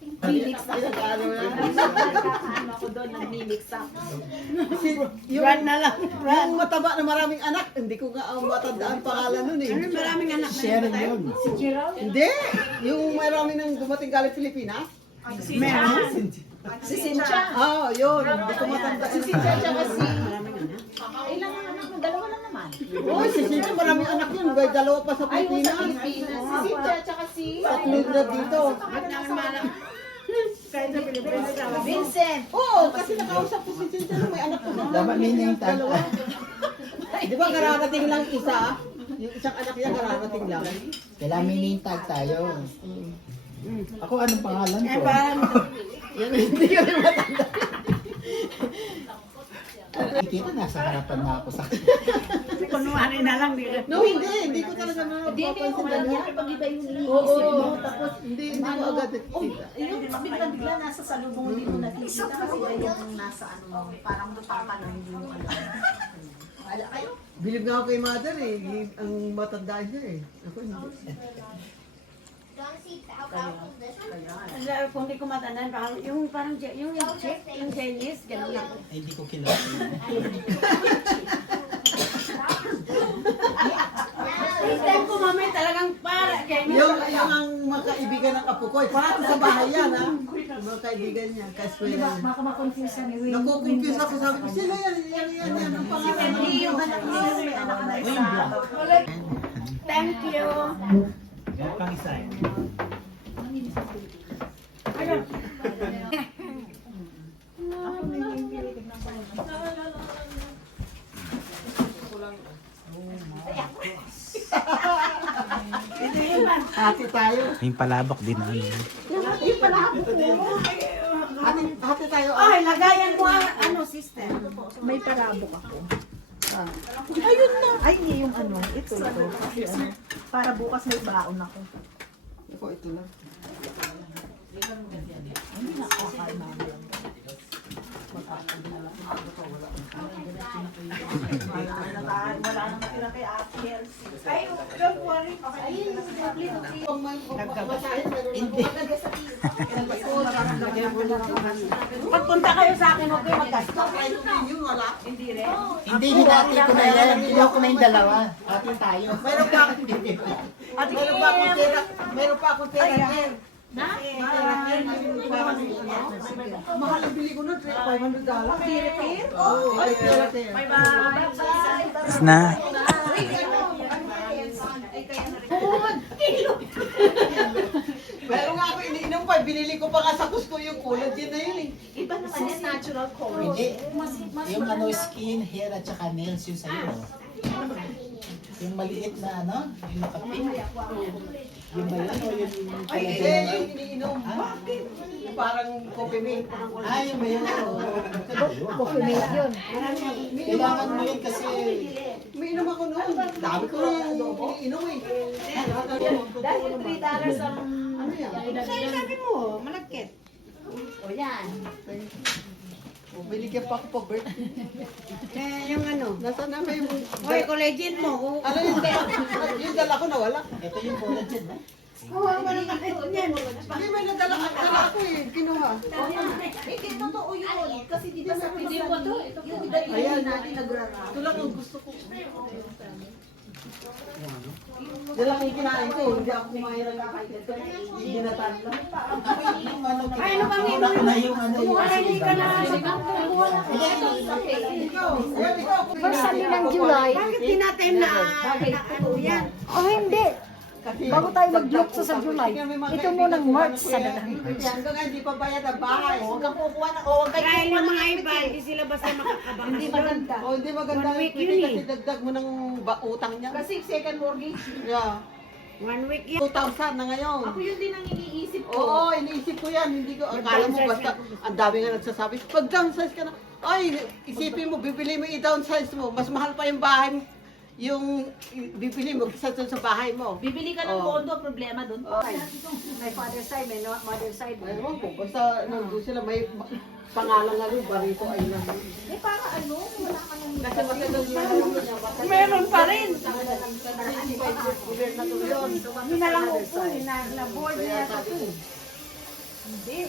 Mimix na sa Ano yan? ano ako doon, nag-mimix up. Run na lang. Yung mataba na maraming anak, hindi ko nga ang matandaan pangalan nun eh. Ano maraming anak na Sharon yun. Hindi! Yung marami nang dumating galing Pilipinas. Meron. Si Cynthia. Ah, yun. Hindi ko matandaan. Si Cynthia tsaka si... Ilang ang anak mo? Dalawa lang naman. Oh, si Cynthia, maraming anak yun. May dalawa pa sa Ay, sa Pilipinas. Pilipinas. Si Cynthia tsaka si... Tatlo na dito. Ba't namin malam? Kahit sa Pilipinas lang. Vincent. Oo, kasi nakausap ko si Cynthia na may anak ko sa Dapat may nintag. dalawa. Di ba kararating lang isa? Yung isang anak niya kararating lang. Kailangan may nintag tayo. Ako, anong pangalan Eh, ko? parang Yan, hindi ko rin matanda. Kita nasa harapan na ako sa kunwari na lang. No, hindi ko talaga Hindi, mapapansin. mangyari pag iba yung iniisip Oo. mo. Tapos, Hindi ko agad oh, yung bigla nasa salubong hindi mo nakikita kasi ganyan ang nasa ano mo. Parang lutang ka lang hindi mo alam. Wala kayo? Bilib nga ako kay mother eh. Ang matandaan niya eh. Ako hindi. Don't see how powerful this one. Kung hindi ko matandaan, parang yung chick, yung Chinese, gano'n ako. Ay, hindi ko kilala. Yung kumamay talagang para Chinese. Yung ang mga kaibigan ng apo ko, parang sa bahay yan ha. Yung mga kaibigan niya, Di ka-eskwela ba, niya. baka makonfuse ka ni Wayne. Nakukumpuse ako, sabi ko, sila yan, ang pangalan. Hindi yung anak niya, may anak na isa. Thank you. Meron pang isa eh. Hati tayo. Yung palabok din ano. Hati tayo. Ay, lagayan mo ang ano, sister. May parabok ako. Ayun na. Ay, hindi yung ano. Ito. Kasi ano, para bukas may baon ako. Ako, ito lang. Hindi na ako kaya wala nang matira kay Ate Elsie. Ay, don't worry. Ayun, Hindi. Pagpunta kayo sa akin, huwag kayo maggasto. Yun, wala. hindi rin. Hindi, hinati ko na yan. Kinuha ko na yung dalawa. Hati tayo. Meron pa akong tira. Mahal ang bili ko nun, $500. Oo, ay tira. Bye-bye. Tapos na. Pero nga ako iniinom pa, binili ko pa nga sa gusto yung kulad yun na yun eh. Iba naman yung natural color. Hindi. Yung ano, skin, hair, at saka nails yun sa'yo. Yung maliit na ano? Yung nakapin? Yung ba yun? O yung Ay, talaga? yung iniinom. Bakit? Parang coffee mate. Ah, yung ba yun? Coffee mate yun. Kailangan mo yun kasi May inom ako noon. Dami ko na iniinom eh. Dahil $3 ang Ano yan? Sabi mo, malagkit. o yan. Binigyan pa ako pa birthday. Eh, yung ano. Nasaan na may... Hoy, collagen mo. Ano yung dala ko nawala? ito yung collagen na. Wala ka yan. Hindi, may nadala ako eh. Kinuha. Hindi, totoo yun. Kasi di ba sa hindi mo to? Yung dahil natin nagrarap. Ito lang ang gusto ko. Dala ko yung kinain ko. Hindi ako kumain ng kakain ito. Binatan lang. Yung ano, Ay, ano bang kinuha ko na yung ano yung Hindi ka na. Ikaw. First Sunday ng July. Bakit tinatime na yan? Oh, hindi. Bago tayo mag-lukso sa July, ito munang March sa dalang. Yan ko nga, hindi pa bayad ang bahay. Huwag kang kukuha na, huwag kang Dahil kukuha yung ng mga equity. iba, hindi sila basta makakabang. Hindi maganda. O, hindi maganda 1 yung week equity yun kasi dagdag mo ng utang niya. Kasi second mortgage. Yeah. 1 week yan. 2,000 na ngayon. Ako yun din ang iniisip ko. Oo, iniisip ko yan. Hindi ko, akala mo basta, ang dami nga nagsasabi, pag downsize ka na, ay, isipin mo, bibili mo i-downsize mo, mas mahal pa yung bahay mo, yung bibili mo kaysa dun sa bahay mo. Bibili ka ng Oo. condo, problema doon. May father side, may mother side. Ewan ko, basta nandun sila, may pangalan nga rin, barito ay na. Eh, para ano? Wala ka nang... Kasi matagal yun. Meron pa rin. Gobernador yun. Yun na lang upo, na-board niya sa to. Hindi.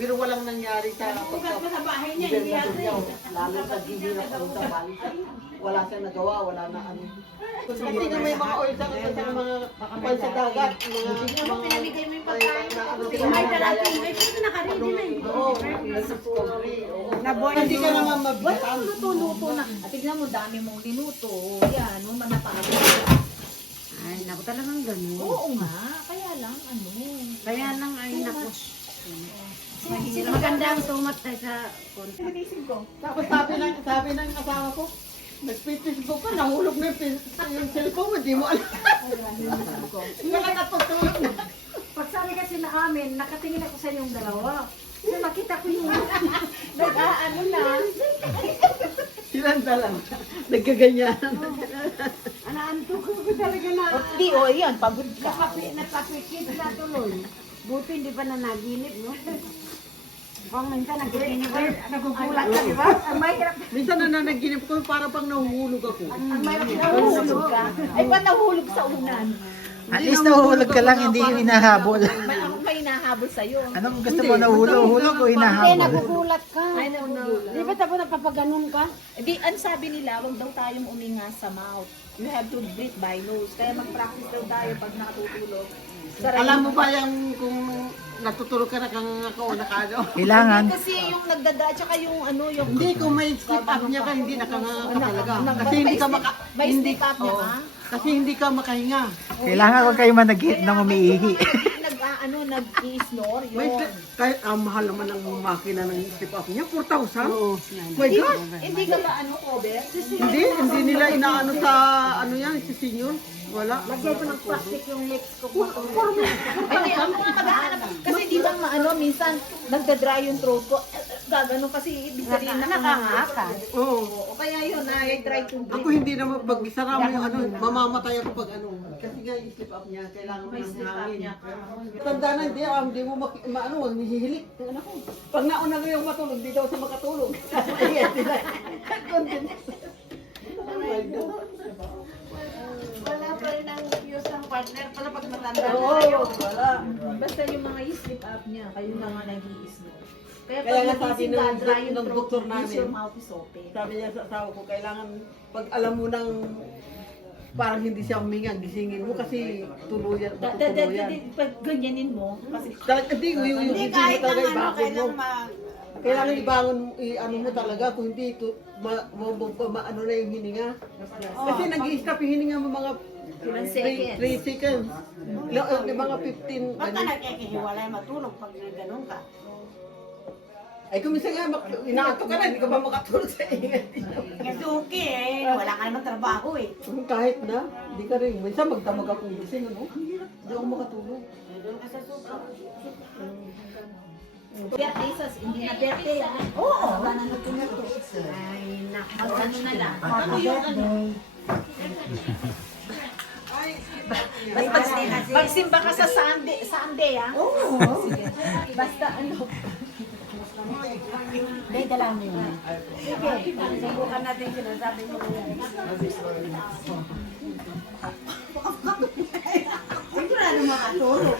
Pero walang nangyari sa Ugat mo sa bahay niya, hindi gobernador yan. niya. Lalo sa gihirap ko sa bali. Wala siyang nagawa, wala na ano. Kasi nga may mga oil sa mga pansa dagat. Mga Pinamigay mo yung pagkain. May May darating. Ay, pwede naka-ready na eh. Oo, nag-discovery. Na-board Hindi ka naman mabitan. Luto-luto na. At tignan mo, dami mong linuto. Yan, mo manapagod. Ay, naku talagang ganun. Oo nga. Kaya lang, ano. Kaya lang, ay naku. Maganda ang tumat tayo sa konti. Tapos sabi ng asawa ko, nag-Facebook ka, nahulog na yung cellphone mo, di mo alam. Wala na pagtulog na. Pag sabi kasi na amin, nakatingin ako sa inyong dalawa. Kasi makita ko yung Nag-ano na. Silang dalang, nagkaganyan. Anaanto ko talaga na. Di, o, yan, pagod ka. Napapikit na tuloy. Buti hindi pa na naginip, no? Kung minsan nagiginip ka, nagugulat ka, di ba? ang mahirap. Minsan na nanaginip ko, para pang nahuhulog ako. Ang mahirap Nahulog ka. Ay, ba't nahulog sa unan? At least nahuhulog ka lang, hindi yung hinahabol. May ako may nahabol sa'yo. Anong gusto mo, nahulog o Hindi, hinahabol? nagugulat ka. Di ba tapos napapaganon ka? Di, ang sabi nila, huwag daw tayong uminga sa mouth. You have to breathe by nose. Kaya mag-practice daw tayo pag nakatutulog. Alam mo ba yung kung natutulog ka na kang ako, nakano? Kailangan. Kasi yung nagdada, tsaka yung ano, yung... Hindi, kung may sleep apnea ka, hindi nakanganga ka talaga. Kasi hindi ka maka... May hindi sleep apnea oo. ka? Kasi hindi ka makahinga. Kailangan huwag kayo managihit ng umiihi. Nag-i-snore, May yun. sleep, kahit mahal naman ng makina ng sleep apnea, 4,000? Oo. My God! Hindi ka ba ano, cover? Hindi nila inaano sa ano yan, si senior. Wala. Lagyan ko ng plastic yung lips ko. Hindi, ako nga maghahanap. Kasi di ba ano, minsan nagda-dry yung throat ko. Gagano kasi ibig sabihin nakangaka. Oo. O kaya yun, I-try to breathe. Ako hindi naman, pag isara mo yung ano, mamamatay ako pag ano. Kasi nga yung sleep apnea, kailangan mo May ng sleep hangin. apnea. Tanda na, hindi mo maano, maghihilik. Pag nauna ko yung matulog, di daw siya makatulog. Ayan, sila. Oh my God. Wala pa rin ang views ng partner pala pag matanda na Oo, tayo. wala. Basta yung mga sleep apnea, kayo na nga nag-i-snore. Kaya pag nga sabi nagising ka, ng- dry yung ng throat, doktor use namin, your mouth is open. Sabi niya sa asawa ko, kailangan pag alam mo nang parang hindi siya huminga, gisingin mo kasi tuluyan, matutuluyan. Pag ganyanin mo, kasi Hindi, yung Hindi, gising mo kahit talaga, ng ano, ibakod mo. kailang Kailangan ibangon, ano mo talaga, kung hindi, ano na yung hininga. Kasi nag-i-stop yung hininga mo mga ilang 3 seconds. seconds. Mga 15, Ba't ka nagkikihiwalay matulog pag gano'n ka? Ay, kung minsan nga, inaantok ka na, hindi ka ba makatulog sa ingay? Kasi okay eh. Wala ka naman trabaho eh. Kahit na, hindi ka rin. Minsan magdamag akong gising, ano? Hindi ako makatulog. Doon ka sa sopa. Birthday sus, hindi na birthday ah. Oo. Wala na nagtunato. Ay, naku. Ano na lang. Happy birthday. Magsimba ka sa Sunday ah. Oo. Sige. Basta ano. Day, dala mo yun. Subukan natin sinasabi mo yan. Sigurado makatulog.